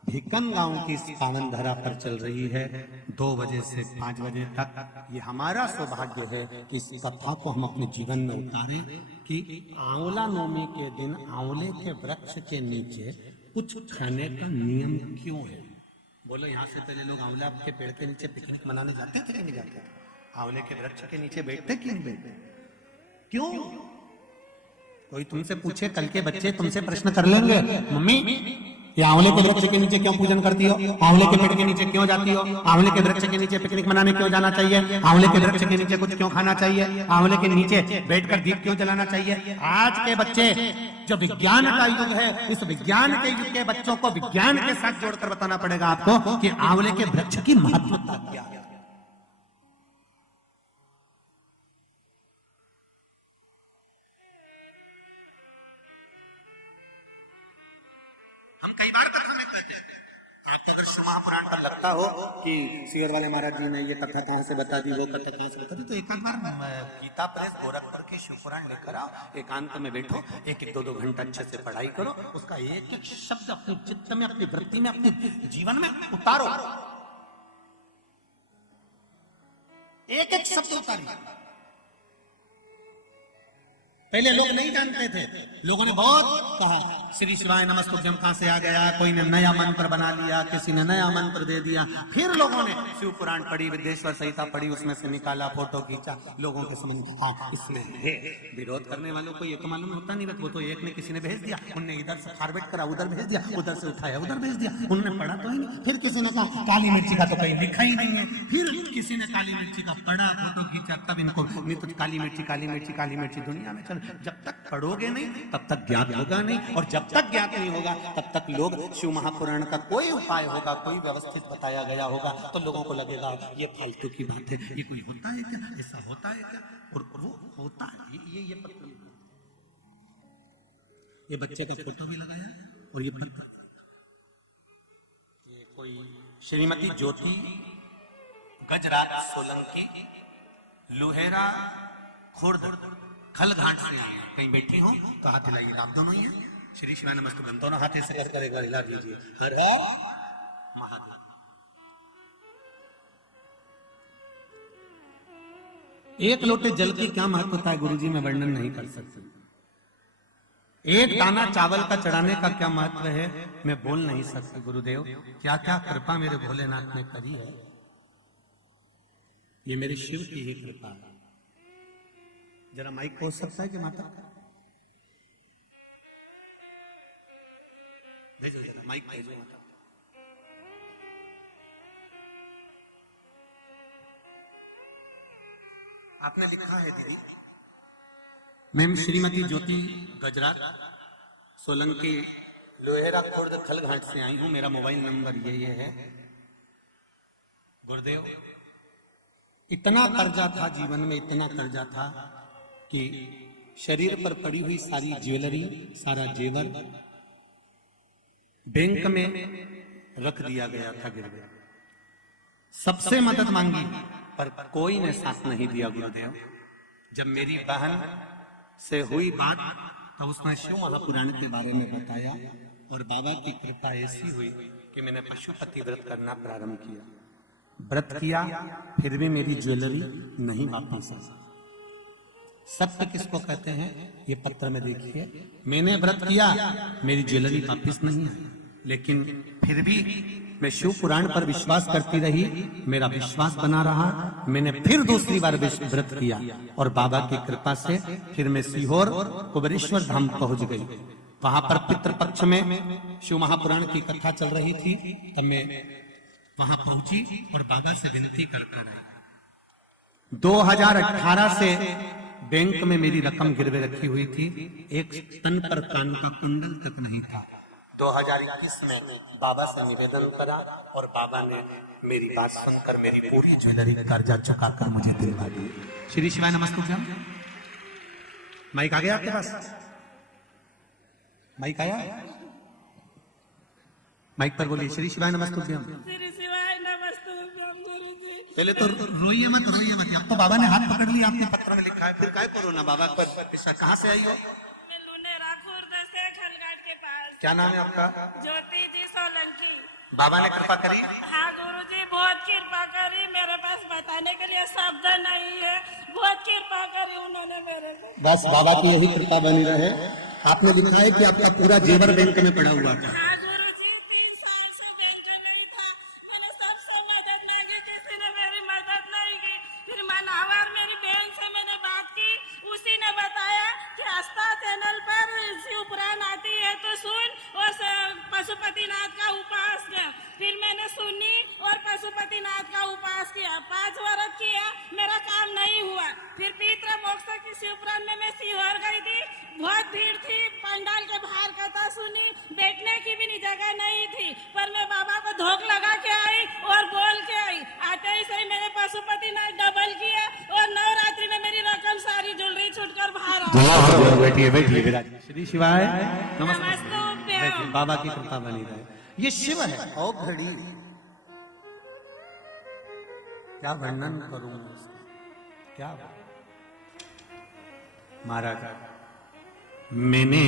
भिकन गांव की इस पावन धरा पर चल रही है 2 बजे से 5 बजे तक। ये हमारा सौभाग्य है कि इस कथा को हम अपने जीवन में उतारें कि आंवला नवमी के दिन आंवले के वृक्ष के नीचे कुछ खाने का नियम क्यों है? बोलो, यहाँ से पहले लोग आंवला के पेड़ के नीचे पिकनिक मनाने जाते थे कि नहीं जाते? आंवले के वृक्ष के नीचे बैठते कि नहीं बैठते? क्यों? कोई तुमसे पूछे, कल के बच्चे तुमसे प्रश्न कर लेंगे, मम्मी ये आंवले के वृक्ष के नीचे क्यों पूजन करती हो? आंवले के पेड़ के नीचे क्यों जाती हो? आंवले के वृक्ष के नीचे पिकनिक मनाने क्यों जाना चाहिए? आंवले के वृक्ष के नीचे कुछ क्यों खाना चाहिए? आंवले के नीचे बैठकर दीप क्यों जलाना चाहिए? आज के बच्चे, जो विज्ञान का युग है, इस विज्ञान के युग के बच्चों को विज्ञान के साथ जोड़कर बताना पड़ेगा आपको कि आंवले के वृक्ष की महत्वता क्या है। पर लगता हो कि सीवर वाले महाराज जी ने ये कथा कहाँ से बता दी, वो कथा कहाँ से बता दी, तो एक आध बार गीता प्रेस गोरखपुर के शिवपुराण लेकर आओ, एकांत में बैठो, एक एक 2-2 घंटा अच्छे से पढ़ाई करो, उसका एक एक शब्द अपने चित्त में, अपनी वृत्ति में, अपने जीवन में उतारो, एक एक शब्द उतारिए। पहले लोग नहीं जानते थे, लोगों ने बहुत कहा श्री शिवाय नमस्तुभ्यम कहां से आ गया, कोई ने नया मंत्र बना लिया, किसी ने नया मंत्र दे दिया, फिर लोगों ने शिव पुराण पढ़ी, विदेश्वर संहिता पढ़ी, उसमें से निकाला, फोटो खींचा, लोगों के समझ हाँ इसमें है। विरोध करने वालों को ये तो मालूम होता नहीं, वो तो एक ने किसी ने भेज दिया, उनने इधर से फॉरवर्ड करा, उधर भेज दिया, उधर से उठाया, उधर भेज दिया, उनने पढ़ा तो ही नहीं, फिर किसी ने कहा काली मिर्ची का तो कहीं लिखा ही नहीं है, फिर किसी ने काली मिर्ची का पढ़ा, फोटो खींचा, तब इनको नहीं तो काली मिर्ची काली मिर्ची काली मिर्ची दुनिया में चल। जब तक पढ़ोगे नहीं तब तक ज्ञात होगा नहीं, और जब तक ज्ञात नहीं होगा तब तक लोग शिव महापुराण का कोई उपाय होगा, कोई व्यवस्थित बताया गया होगा, तो लोगों को लगेगा ये फालतू की बात है, ये कोई होता है क्या, ऐसा होता है क्या, और वो होता है। ये पत्र, ये बच्चे का फोटो भी लगाया, और ये पत्र, ये कोई श्रीमती ज्योति गजराज सोलंकी लोहेरा खुर्द खलघाट से आए हैं, कहीं बैठी हो तो हाथ हिलाइए, आप दोनों ही हैं, श्री शिवाय नमस्तुभ्यम दोनों हाथ ऐसे कर एक बार हिला दीजिए, हर हर महादेव। एक लोटे जल की क्या महत्वता है गुरुजी, मैं वर्णन नहीं कर सकती। एक दाना चावल का चढ़ाने का क्या महत्व है, मैं बोल नहीं सकती। गुरुदेव क्या क्या कृपा मेरे भोलेनाथ ने करी है, ये मेरे शिव की ही कृपा है। जरा माइक हो सकता है कि माता भेजो, जरा माइक भेजो माता। आपने लिखा है दीदी, मैम श्रीमती ज्योति गजराज सोलंकी लोहेरा खुर्द खलघाट से आई हूं, मेरा मोबाइल नंबर ये है। गुरुदेव इतना कर्जा था जीवन में, इतना कर्जा था कि शरीर पर पड़ी हुई सारी ज्वेलरी, सारा जेवर बैंक में रख दिया गया था गिरवे। सबसे मदद मांगी पर कोई ने साथ नहीं दिया। गुरुदेव जब मेरी बहन से हुई बात तो उसने शिव महापुराण के बारे में बताया, और बाबा की कृपा ऐसी हुई कि मैंने पशुपति व्रत करना प्रारंभ किया। व्रत किया फिर भी मेरी ज्वेलरी नहीं वापस आई। सत्य किसको कहते हैं, ये पत्र में देखिए, मैंने व्रत किया मेरी ज्वेलरी वापस नहीं आई, लेकिन फिर भी मैं शिव पुराण पर विश्वास करती रही, मेरा विश्वास बना रहा। मैंने फिर दूसरी बार व्रत किया और बाबा की कृपा से फिर मैं सीहोर कुबेरेश्वर धाम पहुंच गई। वहां पर पितृपक्ष में शिव महापुराण की कथा चल रही थी, तब मैं वहां पहुंची और बाबा से विनती करता रहा। 2018 से बैंक में मेरी रकम गिरवे रखी हुई थी, एक तन पर कान का कुंडल तक नहीं था। 2021 में बाबा से निवेदन करा और बाबा ने मेरी बात सुनकर मेरी पूरी ज्वेलरी कर्जा चुकाकर मुझे दिलवा दी। श्री शिवाय नमस्तुभ्यम। माइक आ गया आपके पास? माइक आया? माइक पर बोलिए श्री शिवाय नमस्तुभ्यम। श्री शिवाय नमस्तुभ्यम गुरुजी। पहले तो रोइए मत, रोइए मत। अब तो बाबा ने हाथ पकड़ लिया, आपने पत्र में लिखा है, फिर काय करो ना। बाबा पर कहाँ से आई हो? लुनेरा खुर्द से खलघाट के पास। क्या नाम है आपका? ज्योति जी सोलंकी। बाबा ने कृपा करी? हाँ गुरुजी बहुत कृपा करी, मेरे पास बताने के लिए शब्द नहीं है, बहुत कृपा करी उन्होंने मेरे को। बस बाबा की यही कृपा बनी रहे। आपने लिखा है कि आपका पूरा जेवर बैंक में पड़ा हुआ था। हाँ गुरुजी 3 साल से बैंक नहीं था, मैंने सबसे मदद मांगी, किसी ने मेरी मदद नहीं की। फिर मनावर मेरी बहन से मैंने बात की, उसी ने बताया कि आस्था चैनल पर शिव पुराण आती है तो सुन और पशुपतिनाथ का उपास किया। फिर मैंने सुनी और पशुपतिनाथ का उपास किया, 5 वर्ष किया, मेरा काम नहीं हुआ। फिर पितृ मोक्ष की शिव पुराण में मैं सीहोर गई थी, बहुत भीड़ थी, पंडाल के बाहर कथा सुनी, बैठने की भी जगह नहीं थी, पर मैं बाबा को धोख लगा के आई और बोल के आई। आते ही सही मैंने पशुपतिनाथ डबल किया और नवरात्रि में मेरी रकम सारी ज्वेलरी छूटकर बाहर आ गई। बैठिए बैठिए विराज। श्री शिवाय नमस्तुभ्यम। बाबा की कृपा बनी रहे। ये शिव है। औ घड़ी क्या वर्णन करूं उसका, क्या महाराज। मैंने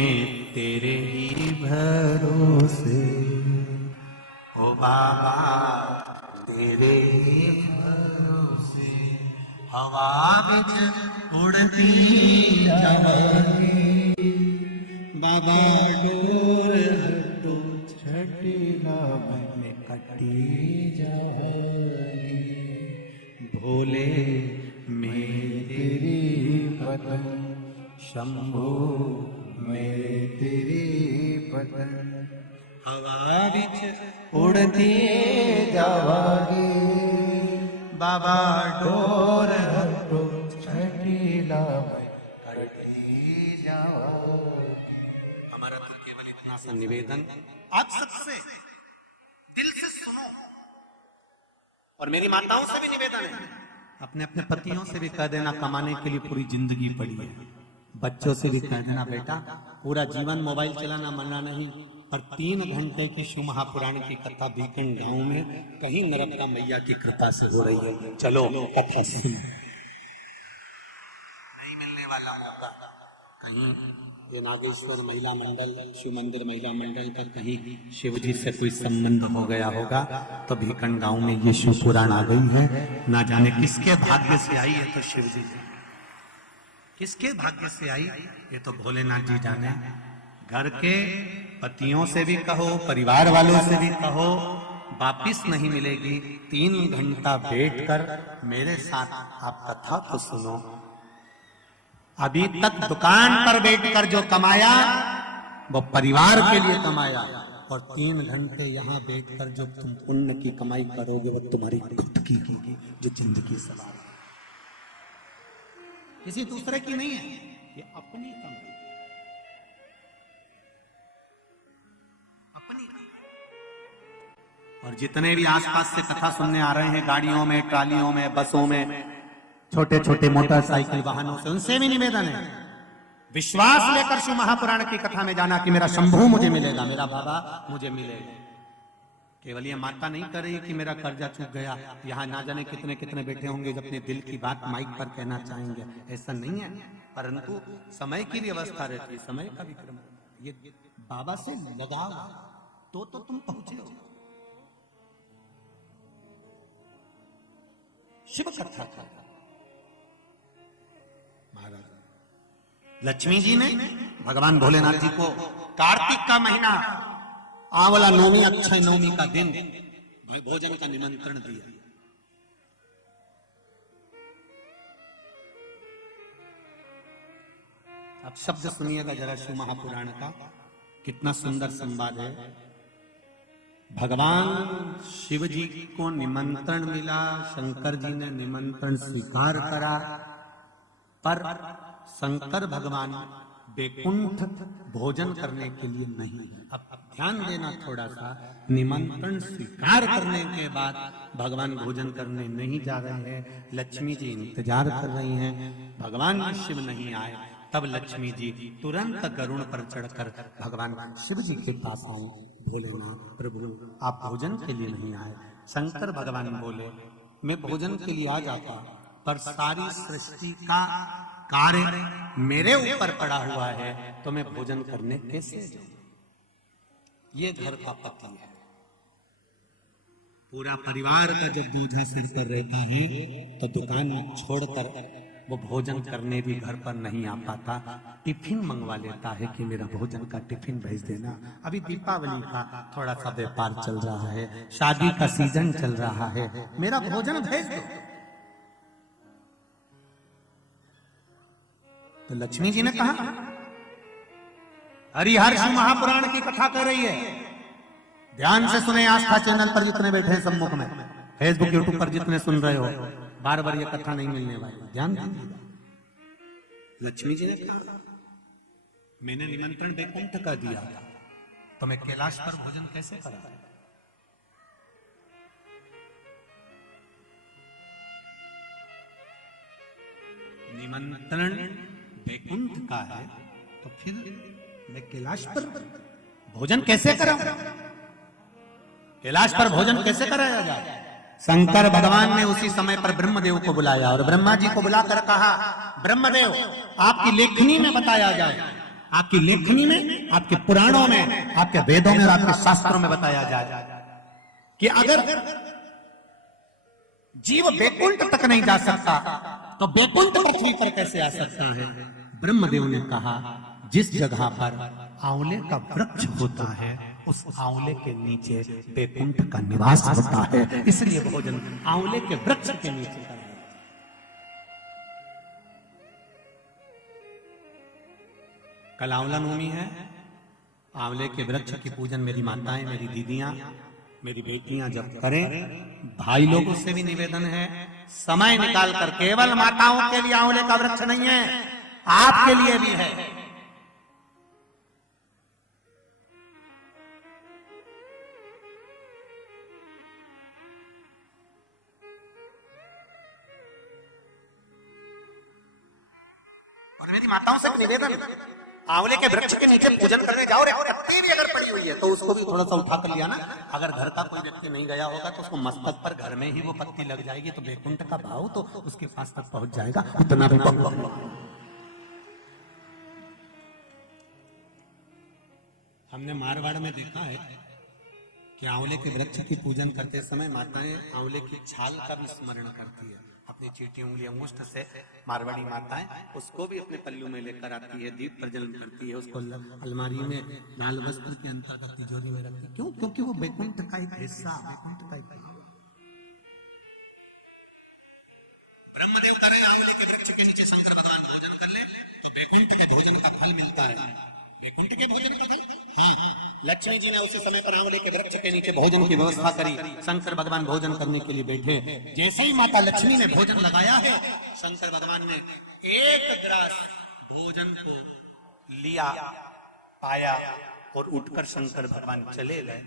तेरे ही भरोसे ओ बाबा, तेरे ही भरोसे हवा बिच उड़ती जाए, बाबा डोर हटो छटिला में कटी जाए, भोले मैं तेरी पतन, शंभो मेरे तेरी पतन, हवा बिच उड़ती जावागे, बाबा डोर हटो छटिला में कटी जावागे। हमारा तो केवल इतना सा निवेदन आप सबसे दिल से सुनो, और मेरी माताओं से भी निवेदन है, अपने अपने पतियों से भी कह देना कमाने के लिए पूरी जिंदगी पड़ी है, बच्चों से भी कह देना बेटा पूरा जीवन मोबाइल चलाना मना नहीं, पर 3 घंटे की शिव महापुराण की कथा बीकन गांव में कहीं नरकता मैया की कृपा से हो रही है, चलो कथा सुनो। नहीं मिलने वाला होगा कहीं ये नागेश्वर महिला मंडल, शिव मंदिर महिला मंडल का कहीं शिव जी से कोई संबंध हो गया होगा, तो भीकन गांव में ये शिव पुराण आ गई है, ना जाने किसके भाग्य से आई है, तो शिव जी किसके भाग्य से आई ये तो भोलेनाथ जी जाने। घर के पतियों से भी कहो, परिवार वालों से भी कहो, वापिस नहीं मिलेगी, 3 घंटा बैठकर मेरे साथ आप कथा तो सुनो। अभी तक दुकान पर बैठकर जो कमाया वो परिवार के लिए कमाया, और 3 घंटे यहाँ बैठकर जो तुम पुण्य की कमाई करोगे वो तुम्हारी खुद की होगी, जो जिंदगी सवार है, किसी दूसरे की नहीं है, ये अपनी कमाई, अपनी। और जितने भी आसपास से कथा सुनने आ रहे हैं, गाड़ियों में, ट्रालियों में, बसों में, छोटे छोटे मोटरसाइकिल वाहनों से, उनसे भी निवेदन है विश्वास लेकर शिव महापुराण की कथा में जाना कि मेरा शंभू मुझे मिलेगा, मेरा बाबा मुझे मिलेगा। केवल ये माता नहीं कर रही कि मेरा कर्जा चूक गया, यहाँ ना जाने कितने कितने बैठे होंगे जो अपने दिल की बात माइक पर कहना चाहेंगे, ऐसा नहीं है, परंतु समय की भी अवस्था रहती है, समय का भी क्रम, ये बाबा से लगाओ तो तुम पहुंचे हो। शिव कथा का महाराज लक्ष्मी जी ने भगवान भोलेनाथ जी को कार्तिक का महीना आंवला नवमी, अक्षय नवमी का दिन भोजन का निमंत्रण दिया। अब शब्द सुनिएगा जरा शिव महापुराण का, कितना सुंदर संवाद है। भगवान शिव जी को निमंत्रण मिला, शंकर जी ने निमंत्रण स्वीकार करा, पर शंकर भगवान बैकुंठ भोजन करने के लिए नहीं। अब ध्यान देना थोड़ा सा, निमंत्रण स्वीकार करने के बाद भगवान भोजन करने नहीं जा रहे हैं, लक्ष्मी जी इंतजार कर रही हैं, भगवान शिव नहीं आए, तब लक्ष्मी जी तुरंत गरुड़ पर चढ़कर भगवान शिव जी के पास आई, भोलेनाथ प्रभु आप भोजन के लिए नहीं आए। शंकर भगवान बोले मैं भोजन के लिए आ जाता, पर सारी सृष्टि का कार्य मेरे ऊपर पड़ा हुआ है, तो मैं भोजन करने कैसे जाऊं? ये घर का पति है, पूरा परिवार का जब बोझा सिर पर रहता है तो दुकान छोड़कर वो भोजन करने भी घर पर नहीं आ पाता, टिफिन मंगवा लेता है कि मेरा भोजन का टिफिन भेज देना। अभी दीपावली का थोड़ा सा व्यापार चल रहा है, शादी का सीजन चल रहा है, मेरा भोजन भेज दो। तो लक्ष्मी जी ने कहा, हरिहर शिव महापुराण की कथा कर रही है, ध्यान से सुने। आस्था चैनल पर जितने बैठे हैं सम्मुख में, फेसबुक यूट्यूब पर जितने सुन रहे हो, बार बार ये कथा नहीं मिलने वाली, ध्यान दीजिए। लक्ष्मी जी ने कहा मैंने निमंत्रण बैकुंठ का दिया था, तो मैं कैलाश पर भोजन कैसे करा? निमंत्रण बैकुंठ का है तो फिर मैं कैलाश पर भोजन कैसे कराऊं? कैलाश पर भोजन कैसे कराया जाए? शंकर भगवान ने उसी समय पर ब्रह्मदेव को बुलाया और ब्रह्मा जी को बुलाकर कहा, ब्रह्मदेव आपकी लेखनी में बताया जाए, आपकी लेखनी में, आपके पुराणों में, आपके वेदों में और आपके शास्त्रों में बताया जाए कि अगर जीव वैकुंठ तक नहीं जा सकता तो वैकुंठ पृथ्वी पर कैसे आ सकता है। ब्रह्मदेव ने कहा, जिस जगह पर आंवले का वृक्ष होता है उस आंवले के नीचे वैकुंठ का निवास होता है, इसलिए भोजन आंवले के वृक्ष के नीचे करना। कल आंवला नवमी है, आंवले के वृक्ष की पूजन मेरी माताएं, मेरी दीदियां, मेरी बेटियां जब करें, भाई लोगों से भी निवेदन है, समय निकाल कर, केवल माताओं के लिए आंवले का वृक्ष नहीं है, आपके लिए भी है। और मेरी माताओं से निवेदन, आंवले के वृक्ष के नीचे पूजन करने जाओ, रे पत्ती भी अगर पड़ी हुई है तो उसको भी थोड़ा सा उठा कर लिया ना। अगर घर का कोई व्यक्ति नहीं गया होगा तो उसको मस्तक पर घर में ही वो पत्ती लग जाएगी तो वैकुंठ का भाव तो उसके पास तक पहुंच जाएगा। इतना भी हमने मारवाड़ में देखा है कि आंवले के वृक्ष की पूजन करते समय माताएं आंवले की छाल का भी स्मरण करती है, अपनी चीटी उंगली अंगुष्ठ से। मारवाड़ी माताएं उसको भी अपने पल्लू में लेकर आती है, दीप प्रज्वलन करती है, उसको अलमारी में लाल वस्त्र के अंतर्गत तिजोरी में रखती है। क्यों? क्योंकि वो वैकुंठ का एक हिस्सा, वैकुंठ का एक। ब्रह्मदेव करे आंवले के वृक्ष के नीचे शंकर भगवान भोजन कर ले तो वैकुंठ के भोजन का फल मिलता है। वैकुंठ के भोजन का फल, हाँ। लक्ष्मी जी ने उसी समय पर आंवले के वृक्ष के नीचे भोजन की व्यवस्था करी। शंकर भगवान भोजन करने के लिए बैठे, जैसे ही माता लक्ष्मी ने भोजन लगाया है, शंकर भगवान ने एक ग्रास भोजन को लिया, पाया और उठकर शंकर भगवान चले गए।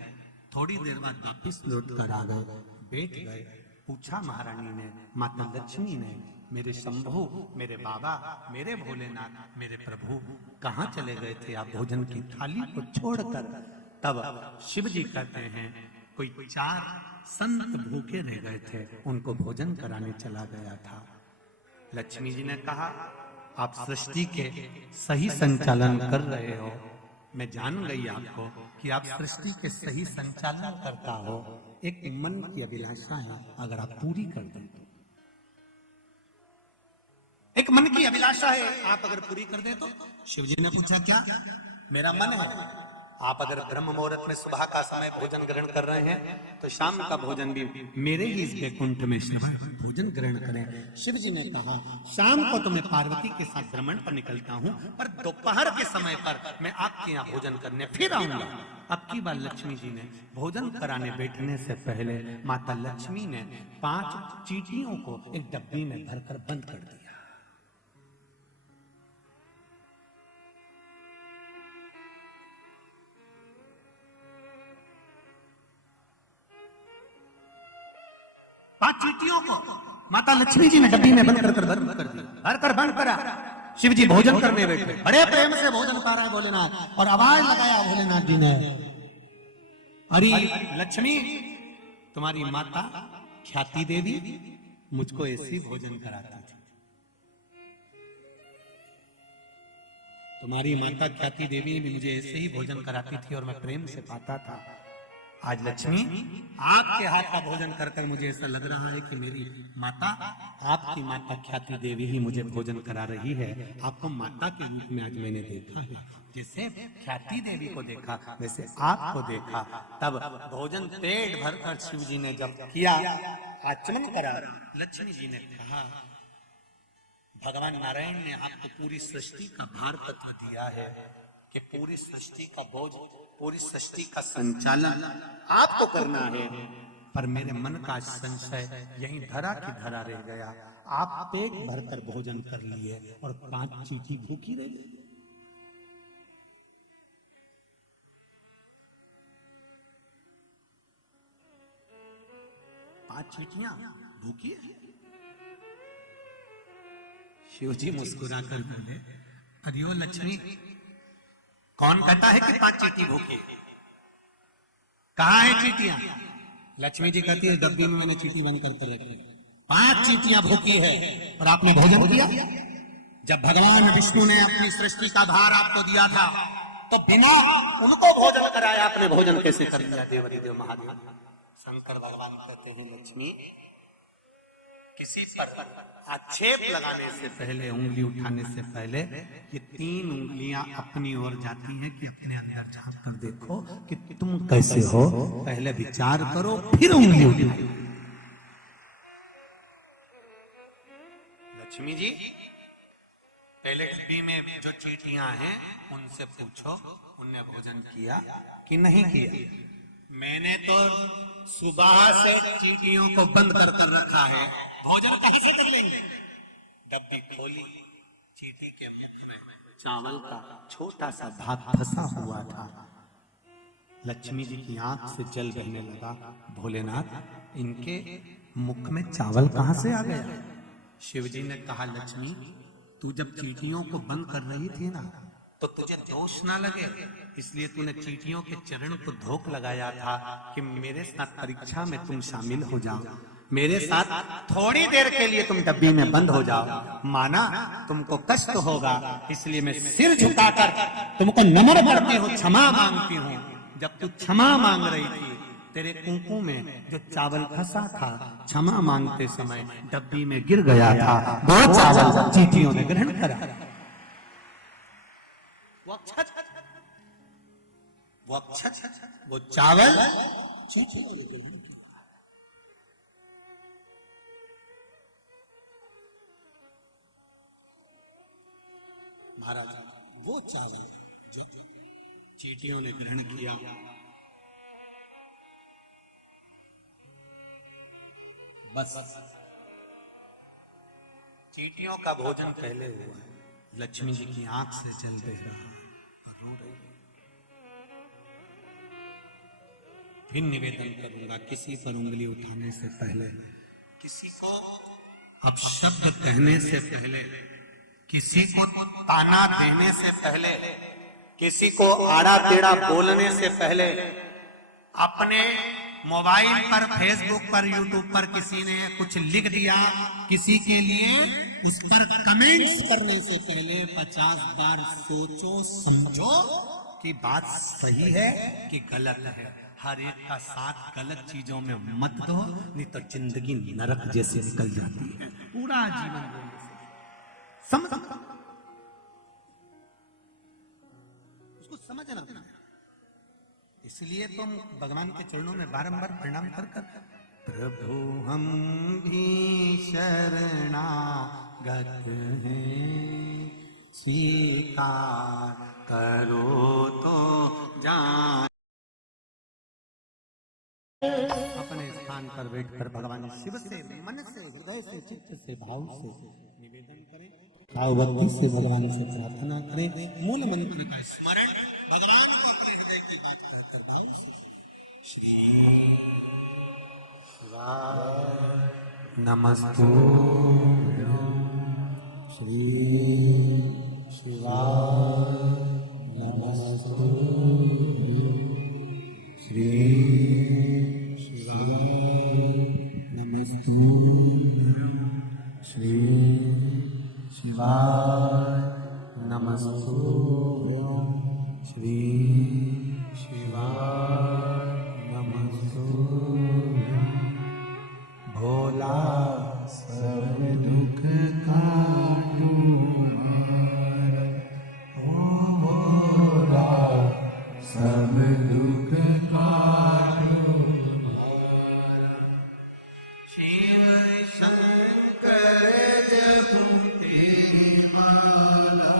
थोड़ी देर बाद वापिस लौट कर आ गए, बैठ गए। पूछा महारानी ने, माता लक्ष्मी ने, मेरे शंभु, मेरे बाबा, मेरे भोलेनाथ, मेरे प्रभु कहाँ चले गए थे आप भोजन की थाली को छोड़कर? तब शिव जी कहते हैं, कोई 4 संत भूखे रह गए थे, उनको भोजन कराने चला गया था। लक्ष्मी जी ने कहा, आप सृष्टि के सही संचालन कर रहे हो, मैं जान गई आपको कि आप सृष्टि के सही संचालन करता हो। एक मन की अभिलाषा है, अगर आप पूरी कर दें तो। एक मन की अभिलाषा है, आप अगर पूरी कर दे तो। शिव जी ने पूछा, क्या? मेरा मन है, आप अगर ब्रह्म मुहूर्त में सुबह का समय भोजन ग्रहण कर रहे हैं तो शाम का भोजन भी मेरे ही इस वैकुंठ में भोजन ग्रहण करें। शिव जी ने कहा, शाम को तो मैं पार्वती के साथ भ्रमण पर निकलता हूँ, पर दोपहर के समय पर मैं आपके यहाँ भोजन करने फिर आऊंगा। अब की बार लक्ष्मी जी ने भोजन कराने बैठने से पहले माता लक्ष्मी ने 5 चींटियों को एक डब्बी में भरकर बंद कर दिया। चींटियों को माता लक्ष्मी जी ने डब्बी में बंद कर दिया, बंद करा। शिव जी भोजन करने बैठे, बड़े प्रेम से भोजन पा रहा है भोलेनाथ, और आवाज लगाया भोलेनाथ जी ने, अरे लक्ष्मी, तुम्हारी माता ख्याति देवी मुझको ऐसी भोजन कराती थी। तुम्हारी माता ख्याति देवी भी मुझे ऐसे ही भोजन कराती थी और मैं प्रेम से पाता था। आज लक्ष्मी, आपके हाथ का भोजन कर कर मुझे ऐसा लग रहा है कि मेरी माता, आपकी माता ख्याति देवी ही मुझे भोजन करा रही है। आपको माता के रूप में आज मैंने देखा है, जैसे ख्याति देवी को देखा वैसे आपको देखा। तब भोजन पेट भरकर शिव जी ने जब किया, आचमन करा, लक्ष्मी जी ने कहा, भगवान नारायण ने आपको पूरी सृष्टि का भार तत्व दिया है कि पूरी सृष्टि का बोझ, पूरी सृष्टि का संचालन आपको करना है, पर मेरे मन का संशय यही धरा की धरा रह गया। आप पेट भरकर भोजन कर लिए और 5 चींटी भूखी रह गई। पांच चींटियां भूखी है। शिव जी मुस्कुराकर बोले, अरे ओ लक्ष्मी, कौन कहता है कि 5 चींटी भूखी? कहाँ है चींटियां? लक्ष्मी जी कहती है डब्बी में मैंने चीटी बंद करके रखी है, 5 चीटियां भूखी है और आपने भोजन किया। जब भगवान विष्णु ने अपनी सृष्टि का भार आपको दिया था तो बिना उनको भोजन कराए आपने भोजन कैसे कर लिया? देव महादेव। शंकर भगवान कहते हैं लक्ष्मी, किसी पर आक्षेप लगाने से पहले, उंगली उठाने से पहले ये 3 उंगलियां अपनी ओर जाती हैं कि अपने अंदर झांक कर देखो कि तुम कैसे हो। पहले विचार करो फिर उंगली उठाओ। लक्ष्मी जी पहले डब्बी में जो चीटियां हैं उनसे पूछो उनने भोजन किया कि नहीं किया। मैंने तो सुबह से चीटियों को बंद कर रखा है, भोजन कैसे कर लेंगे? डब्बी खोली, चीटी के मुख में चावल का छोटा सा भाग फंसा हुआ था। लक्ष्मी जी की आंख से जल बहने लगा। भोलेनाथ, इनके मुख में चावल कहां से आ गया? शिव जी ने कहा, लक्ष्मी तू जब चीटियों को बंद कर रही थी ना तो तुझे दोष ना लगे, इसलिए तूने चीटियों के चरण को धोख लगाया था कि मेरे साथ परीक्षा में तुम शामिल हो जाओ, मेरे साथ थोड़ी देर के लिए तुम डब्बी में बंद हो जाओ। माना तुमको कष्ट होगा, इसलिए मैं सिर झुकाकर तुमको नमन करती हूँ, क्षमा मांगती हूँ। जब तू क्षमा मांग रही थी तेरे कुंकू में जो चावल फंसा था, क्षमा मांगते समय डब्बी में गिर गया था, वो चावल चीटियों ने ग्रहण करा। वो चावल चीटियों ने ग्रहण किया। महाराज, वो चावल जो चीटियों ने ग्रहण किया, बस चीटियों का भोजन पहले हुआ। लक्ष्मी जी की आंख से जल बह रहा और रो रही। फिर निवेदन करूंगा, किसी पर उंगली उठाने से पहले, किसी को अपशब्द कहने से पहले, किसी को ताना देने से पहले, किसी को आड़ा टेढ़ा बोलने से पहले, अपने मोबाइल पर, फेसबुक पर, यूट्यूब पर किसी ने कुछ लिख दिया, किसी के लिए उस पर कमेंट्स करने से पहले 50 बार सोचो समझो कि बात सही है कि गलत है। हर एक का साथ गलत चीजों में मत दो, नहीं तो जिंदगी नरक जैसी निकल जाती है। पूरा जीवन समझ, उसको समझना है। इसलिए तुम भगवान के चरणों में बारंबार प्रणाम कर कर, प्रभु हम भी शरणागत हैं, स्वीकार करो तो जान। अपने स्थान पर बैठकर भगवान शिव से मन से, हृदय से, चित्त से, भाव से निवेदन करें, भावभक्ति से भगवान से प्रार्थना करें, मूल मंत्र का स्मरण, भगवान को अपने हृदय की बात कहकर भाव से नमस्तुभ्यं श्री शिवाय, नमस्तुभ्यं श्री शिवाय, नमस्तुभ्यं श्री शिवाय, नमस्तुभ्यं श्री शिवाय, नमस्तुभ्यं। भोला सब दुख काटू मारा, ओ भोला सब दुख काटू मारा। शिव शंकर जपते माला,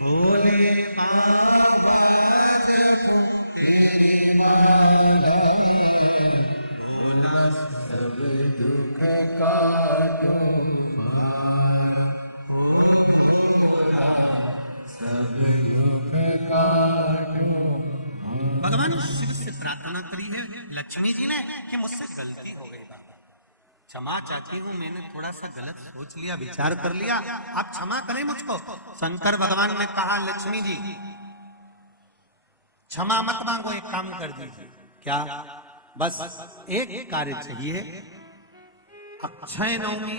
भोले बाबा जपते माला, भोला सब दुख काटू मारा, ओ भोला सब दुख काटू। भगवान शिव से प्रार्थना करी है लक्ष्मी जी ने कि मुझसे गलती हो गई, क्षमा चाहती हूँ, मैंने थोड़ा सा गलत सोच लिया, विचार कर लिया, आप क्षमा करें मुझको। शंकर भगवान ने कहा, लक्ष्मी जी क्षमा मत मांगो, एक काम कर दीजिए। क्या? बस एक कार्य चाहिए, अक्षय नवमी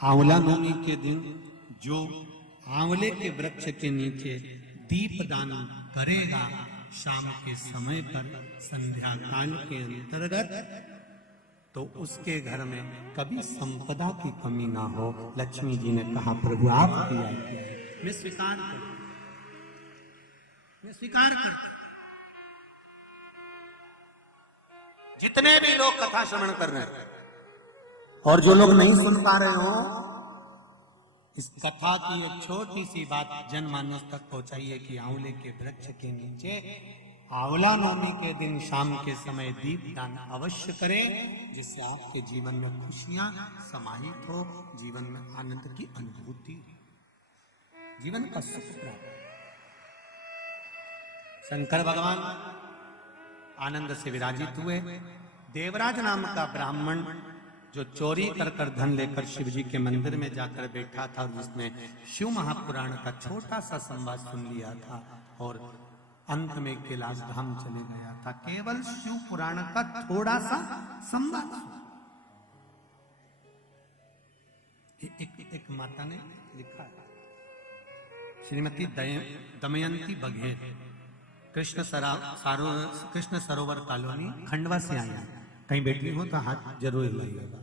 आंवला नवमी के दिन जो आंवले के वृक्ष के नीचे दीपदान करेगा शाम के समय पर संध्या काल के अंतर्गत, तो उसके घर में कभी संपदा की कमी ना हो। लक्ष्मी जी ने कहा प्रभु आप किया, मैं स्वीकार करता, मैं स्वीकार करता। जितने भी लोग कथा श्रवण कर रहे हैं और जो लोग नहीं सुन पा रहे हो, इस कथा की एक छोटी सी बात जनमानस तक पहुंचाइए कि आंवले के वृक्ष के नीचे आंवला नवमी के दिन शाम के समय दीपदान अवश्य करें, जिससे आपके जीवन में खुशियां समाहित हो, जीवन में आनंद की अनुभूति, जीवन का सुख प्राप्त। शंकर भगवान आनंद से विराजित हुए। देवराज नाम का ब्राह्मण जो चोरी कर धन लेकर शिव जी के मंदिर में जाकर बैठा था, जिसने शिव महापुराण का छोटा सा संवाद सुन लिया था और अंत में कैलाश धाम चले गया था, केवल शिव पुराण का थोड़ा सा संवाद। एक माता ने लिखा है, श्रीमती दमयंती बघेल, कृष्ण सरोवर कॉलोनी खंडवा से आई है, कहीं बैठी हो तो हाथ जरूर हिलाइएगा।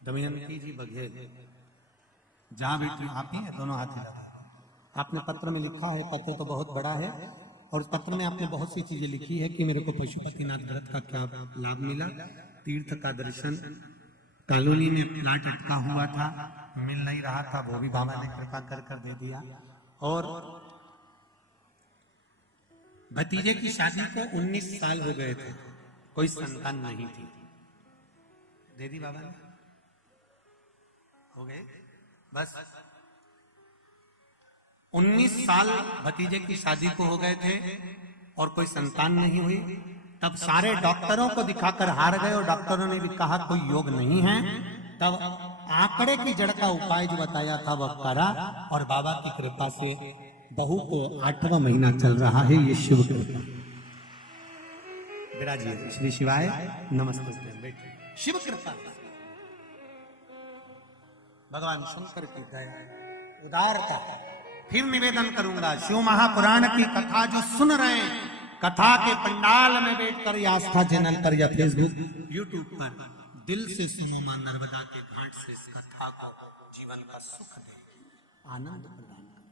दमयंती जी बघेल, जहां बैठी आप ही है, दोनों हाथ हिला। आपने पत्र में लिखा है, पत्र तो बहुत बड़ा है और उस पत्र में आपने बहुत सी चीजें लिखी है कि मेरे को पशुपतिनाथ व्रत का क्या लाभ मिला, तीर्थ का दर्शन, कॉलोनी में प्लाट अटका हुआ था, मिल नहीं रहा था, वो भी बाबा ने कृपा कर दे दिया, और भतीजे की शादी को 19 साल हो गए थे, कोई संतान नहीं थी, दे दी बाबा ने, हो गए बस। 19 साल भतीजे की शादी को हो गए थे और कोई संतान नहीं हुई। तब सारे डॉक्टरों को दिखाकर हार गए और डॉक्टरों ने भी कहा कोई योग नहीं है। तब आंकड़े की जड़ का उपाय जो बताया था वह करा और बाबा की कृपा से बहू को 8वां महीना चल रहा है। ये शिव कृपा। विराजिए श्री शिवाय नमस्ते। शिव कृपा, भगवान शंकर की दया उदारता। फिर निवेदन करूंगा, शिव महापुराण की कथा जो सुन रहे हैं, कथा के पंडाल में बैठकर या आस्था चैनल पर या फेसबुक यूट्यूब पर दिल से सुनो, मां नर्मदा के घाट से इस कथा को जीवन का सुख दे, आनंद प्रदान करे।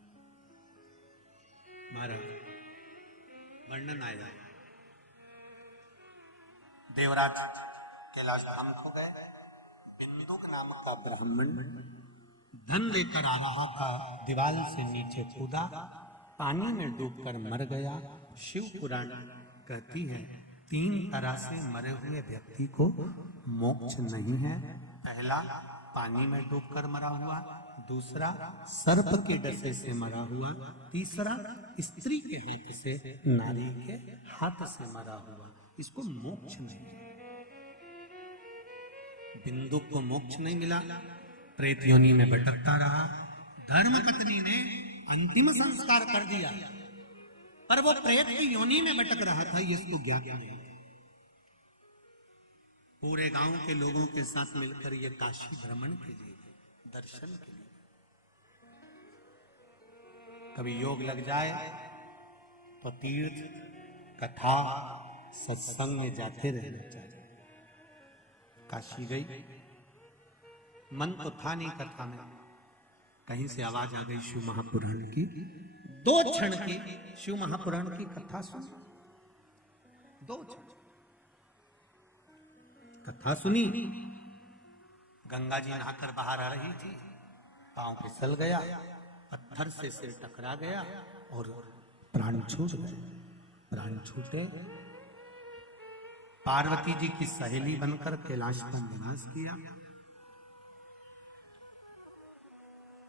महाराज वर्णन आया, देवराज कैलाश धाम को गए, बिंदुक नाम का ब्राह्मण धन लेकर आ रहा था, दीवार से नीचे कूदा, पानी में डूबकर मर गया। शिव पुराण कहती है 3 तरह से मरे हुए व्यक्ति को मोक्ष नहीं है। पहला पानी में डूबकर मरा हुआ, दूसरा सर्प के डसे से मरा हुआ, तीसरा स्त्री के हाथ से, नारी के हाथ से मरा हुआ, इसको मोक्ष नहीं है। बिंदु को मोक्ष नहीं मिला, प्रेत योनि में भटकता रहा। धर्म पत्नी ने अंतिम संस्कार कर दिया, पर वो प्रेत की योनि में भटक रहा था, ये इसको ज्ञात नहीं। पूरे गांव के लोगों के साथ मिलकर ये काशी भ्रमण के लिए, दर्शन के लिए, कभी योग लग जाए तो तीर्थ, कथा, सत्संग में जाते रहना चाहिए। काशी गई, मन तो था नहीं कथा में, कहीं से आवाज आ गई शिव महापुराण की। 2 क्षण की शिव महापुराण की कथा सुनी, 2 क्षण कथा सुनी। गंगा जी नहाकर बाहर आ रही थी, पांव फिसल गया, पत्थर से सिर टकरा गया और प्राण छूट गए। प्राण छूटे, पार्वती जी की सहेली बनकर कैलाश पर निवास किया।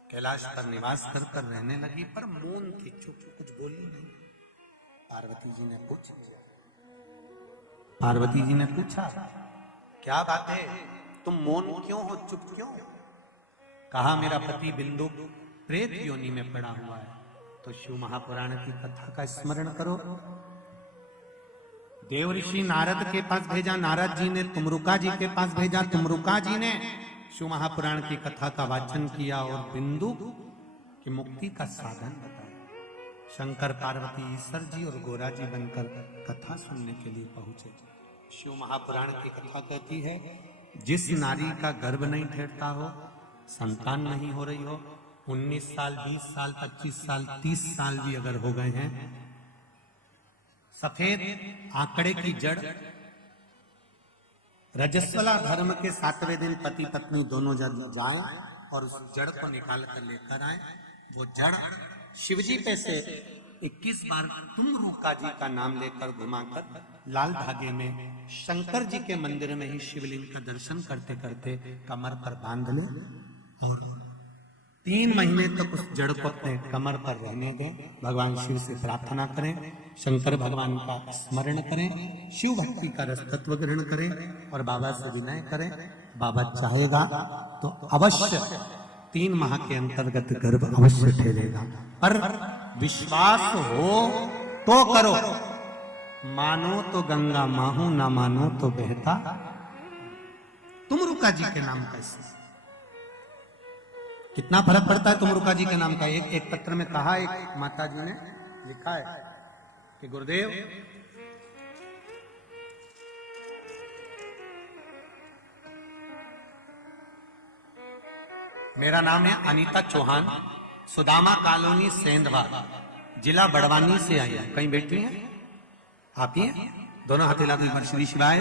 कैलाश पर निवास कर रहने लगी, पर मौन थी, चुप, कुछ बोली नहीं। पार्वती जी ने पूछा क्या बात है, तुम मौन क्यों हो, चुप क्यों? कहा मेरा पति बिंदु प्रेत योनि में पड़ा हुआ है, तो शिव महापुराण की कथा का स्मरण करो। देव ऋषि नारद के पास भेजा, नारद जी ने तुमरुका जी के पास भेजा, तुमरुका जी ने शिव महापुराण की कथा का वाचन किया और बिंदु की मुक्ति का साधन बताया। शंकर पार्वती ईश्वर जी और गोरा जी बनकर कथा सुनने के लिए पहुंचे। शिव महापुराण की कथा कहती है, जिस नारी का गर्भ नहीं ठहरता हो, संतान नहीं हो रही हो, 19 साल 20 साल 25 साल 30 साल भी अगर हो गए हैं, सफेद आंकड़े की जड़, रजस्वला धर्म के 7वें दिन पति पत्नी दोनों जन जाएं और उस जड़ को निकाल कर लेकर आए। वो जड़ शिवजी पे से 21 बार तुमरुका जी का नाम लेकर घुमाकर लाल धागे में शंकर जी के मंदिर में ही शिवलिंग का दर्शन करते करते कमर पर बांध ले और 3 महीने तक उस जड़ को अपने कमर पर रहने दें। भगवान शिव से प्रार्थना करें, शंकर भगवान का स्मरण करें, शिव भक्ति का रसतत्व ग्रहण करें और बाबा से विनय करें। बाबा चाहेगा तो अवश्य 3 माह के अंतर्गत गर्भ अवश्य ठहरेगा। पर विश्वास हो तो करो, मानो तो गंगा माहू, ना मानो तो बहता तुमरुका जी के नाम का। कितना फर्क पड़ता है तुमरुका जी के नाम का। एक पत्र में कहा, एक माता जी ने लिखा है कि गुरुदेव, मेरा नाम है अनीता चौहान, सुदामा कॉलोनी सेंधवा, जिला बड़वानी से आई है। कहीं बैठी हैं आप ही हैं? दोनों हाथ हिला दो एक बार। श्री शिवाय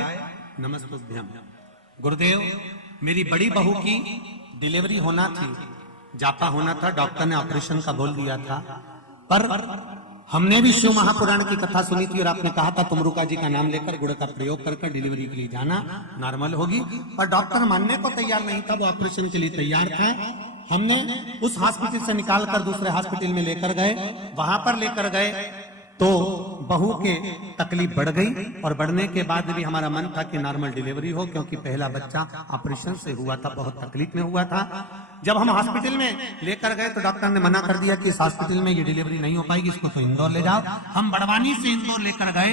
नमस्तुभ्यम। गुरुदेव, मेरी बड़ी बहू की डिलीवरी होना थी, जापा होना था, डॉक्टर ने ऑपरेशन का बोल दिया था, पर हमने भी शिव महापुराण की कथा सुनी थी और आपने कहा था तुमरुका जी का नाम लेकर गुड़ का प्रयोग कर डिलीवरी के लिए जाना, नॉर्मल होगी। पर डॉक्टर मानने को तैयार नहीं था, वो ऑपरेशन के लिए तैयार था। हमने उस हॉस्पिटल से निकालकर दूसरे हॉस्पिटल में लेकर गए। वहां पर लेकर गए तो बहू के तकलीफ बढ़ गई और बढ़ने के बाद भी हमारा मन था कि नॉर्मल डिलीवरी हो, क्योंकि पहला बच्चा ऑपरेशन से हुआ था, बहुत तकलीफ में हुआ था। जब हम हॉस्पिटल में लेकर गए तो डॉक्टर ने मना कर दिया कि इस हॉस्पिटल में ये डिलीवरी नहीं हो पाएगी, इसको तो इंदौर ले जाओ। हम बड़वानी से इंदौर लेकर गए।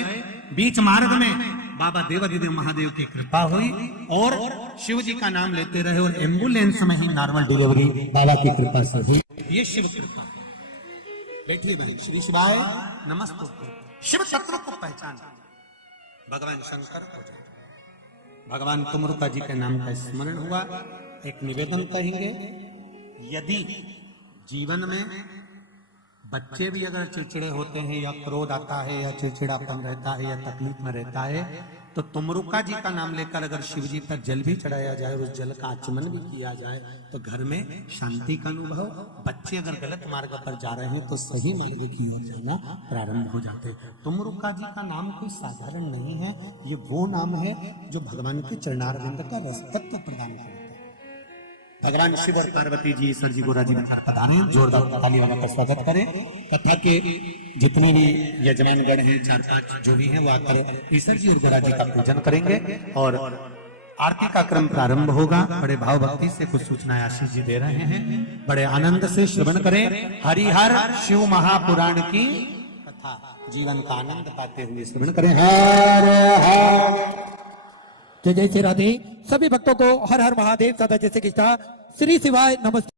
बीच मार्ग में बाबा देवाधिदेव महादेव की कृपा हुई और शिव जी का नाम लेते रहे और एम्बुलेंस में ही नॉर्मल डिलीवरी बाबा की कृपा से हुई। ये शिव कृपा। बैठिए भाई। श्री शिवाय नमस्ते। शिव तत्व को पहचान भगवान शंकर को, भगवान तुमरुका जी के नाम का स्मरण हुआ। एक निवेदन कहेंगे, यदि जीवन में बच्चे भी अगर चिड़चिड़े होते हैं या क्रोध आता है या चिड़चिड़ापन रहता है या तकलीफ में रहता है, तो तुमरुका जी का नाम लेकर अगर शिव जी पर जल भी चढ़ाया जाए और उस जल का आचमन भी किया जाए तो घर में शांति का अनुभव। बच्चे अगर गलत मार्ग पर जा रहे हैं तो सही मार्ग की ओर जाना प्रारंभ हो जाते हैं। तुमरुका जी का नाम कोई साधारण नहीं है, ये वो नाम है जो भगवान के चरणारविंद का रसतत्व प्रदान करता है। भगवान शिव और पार्वती जी, ईश्वर जी, गोरा जी पधारे, जोरदार ताली का स्वागत करें। कथा के जितनी भी यजमानगण हैं, 4-5 जो भी हैं, वो आकर ईश्वर जी और गोरा जी का पूजन करेंगे और आरती का क्रम प्रारंभ होगा। बड़े भाव भक्ति से कुछ सूचनाएं आशीष जी दे रहे हैं, बड़े आनंद से श्रवण करें। हरिहर शिव महापुराण की कथा जीवन का आनंद पाते हुए श्रवण करें। हर हर जय जय श्री राधे। सभी भक्तों को हर हर महादेव सदा जैसे कृष्णा। श्री शिवाय नमस्ते।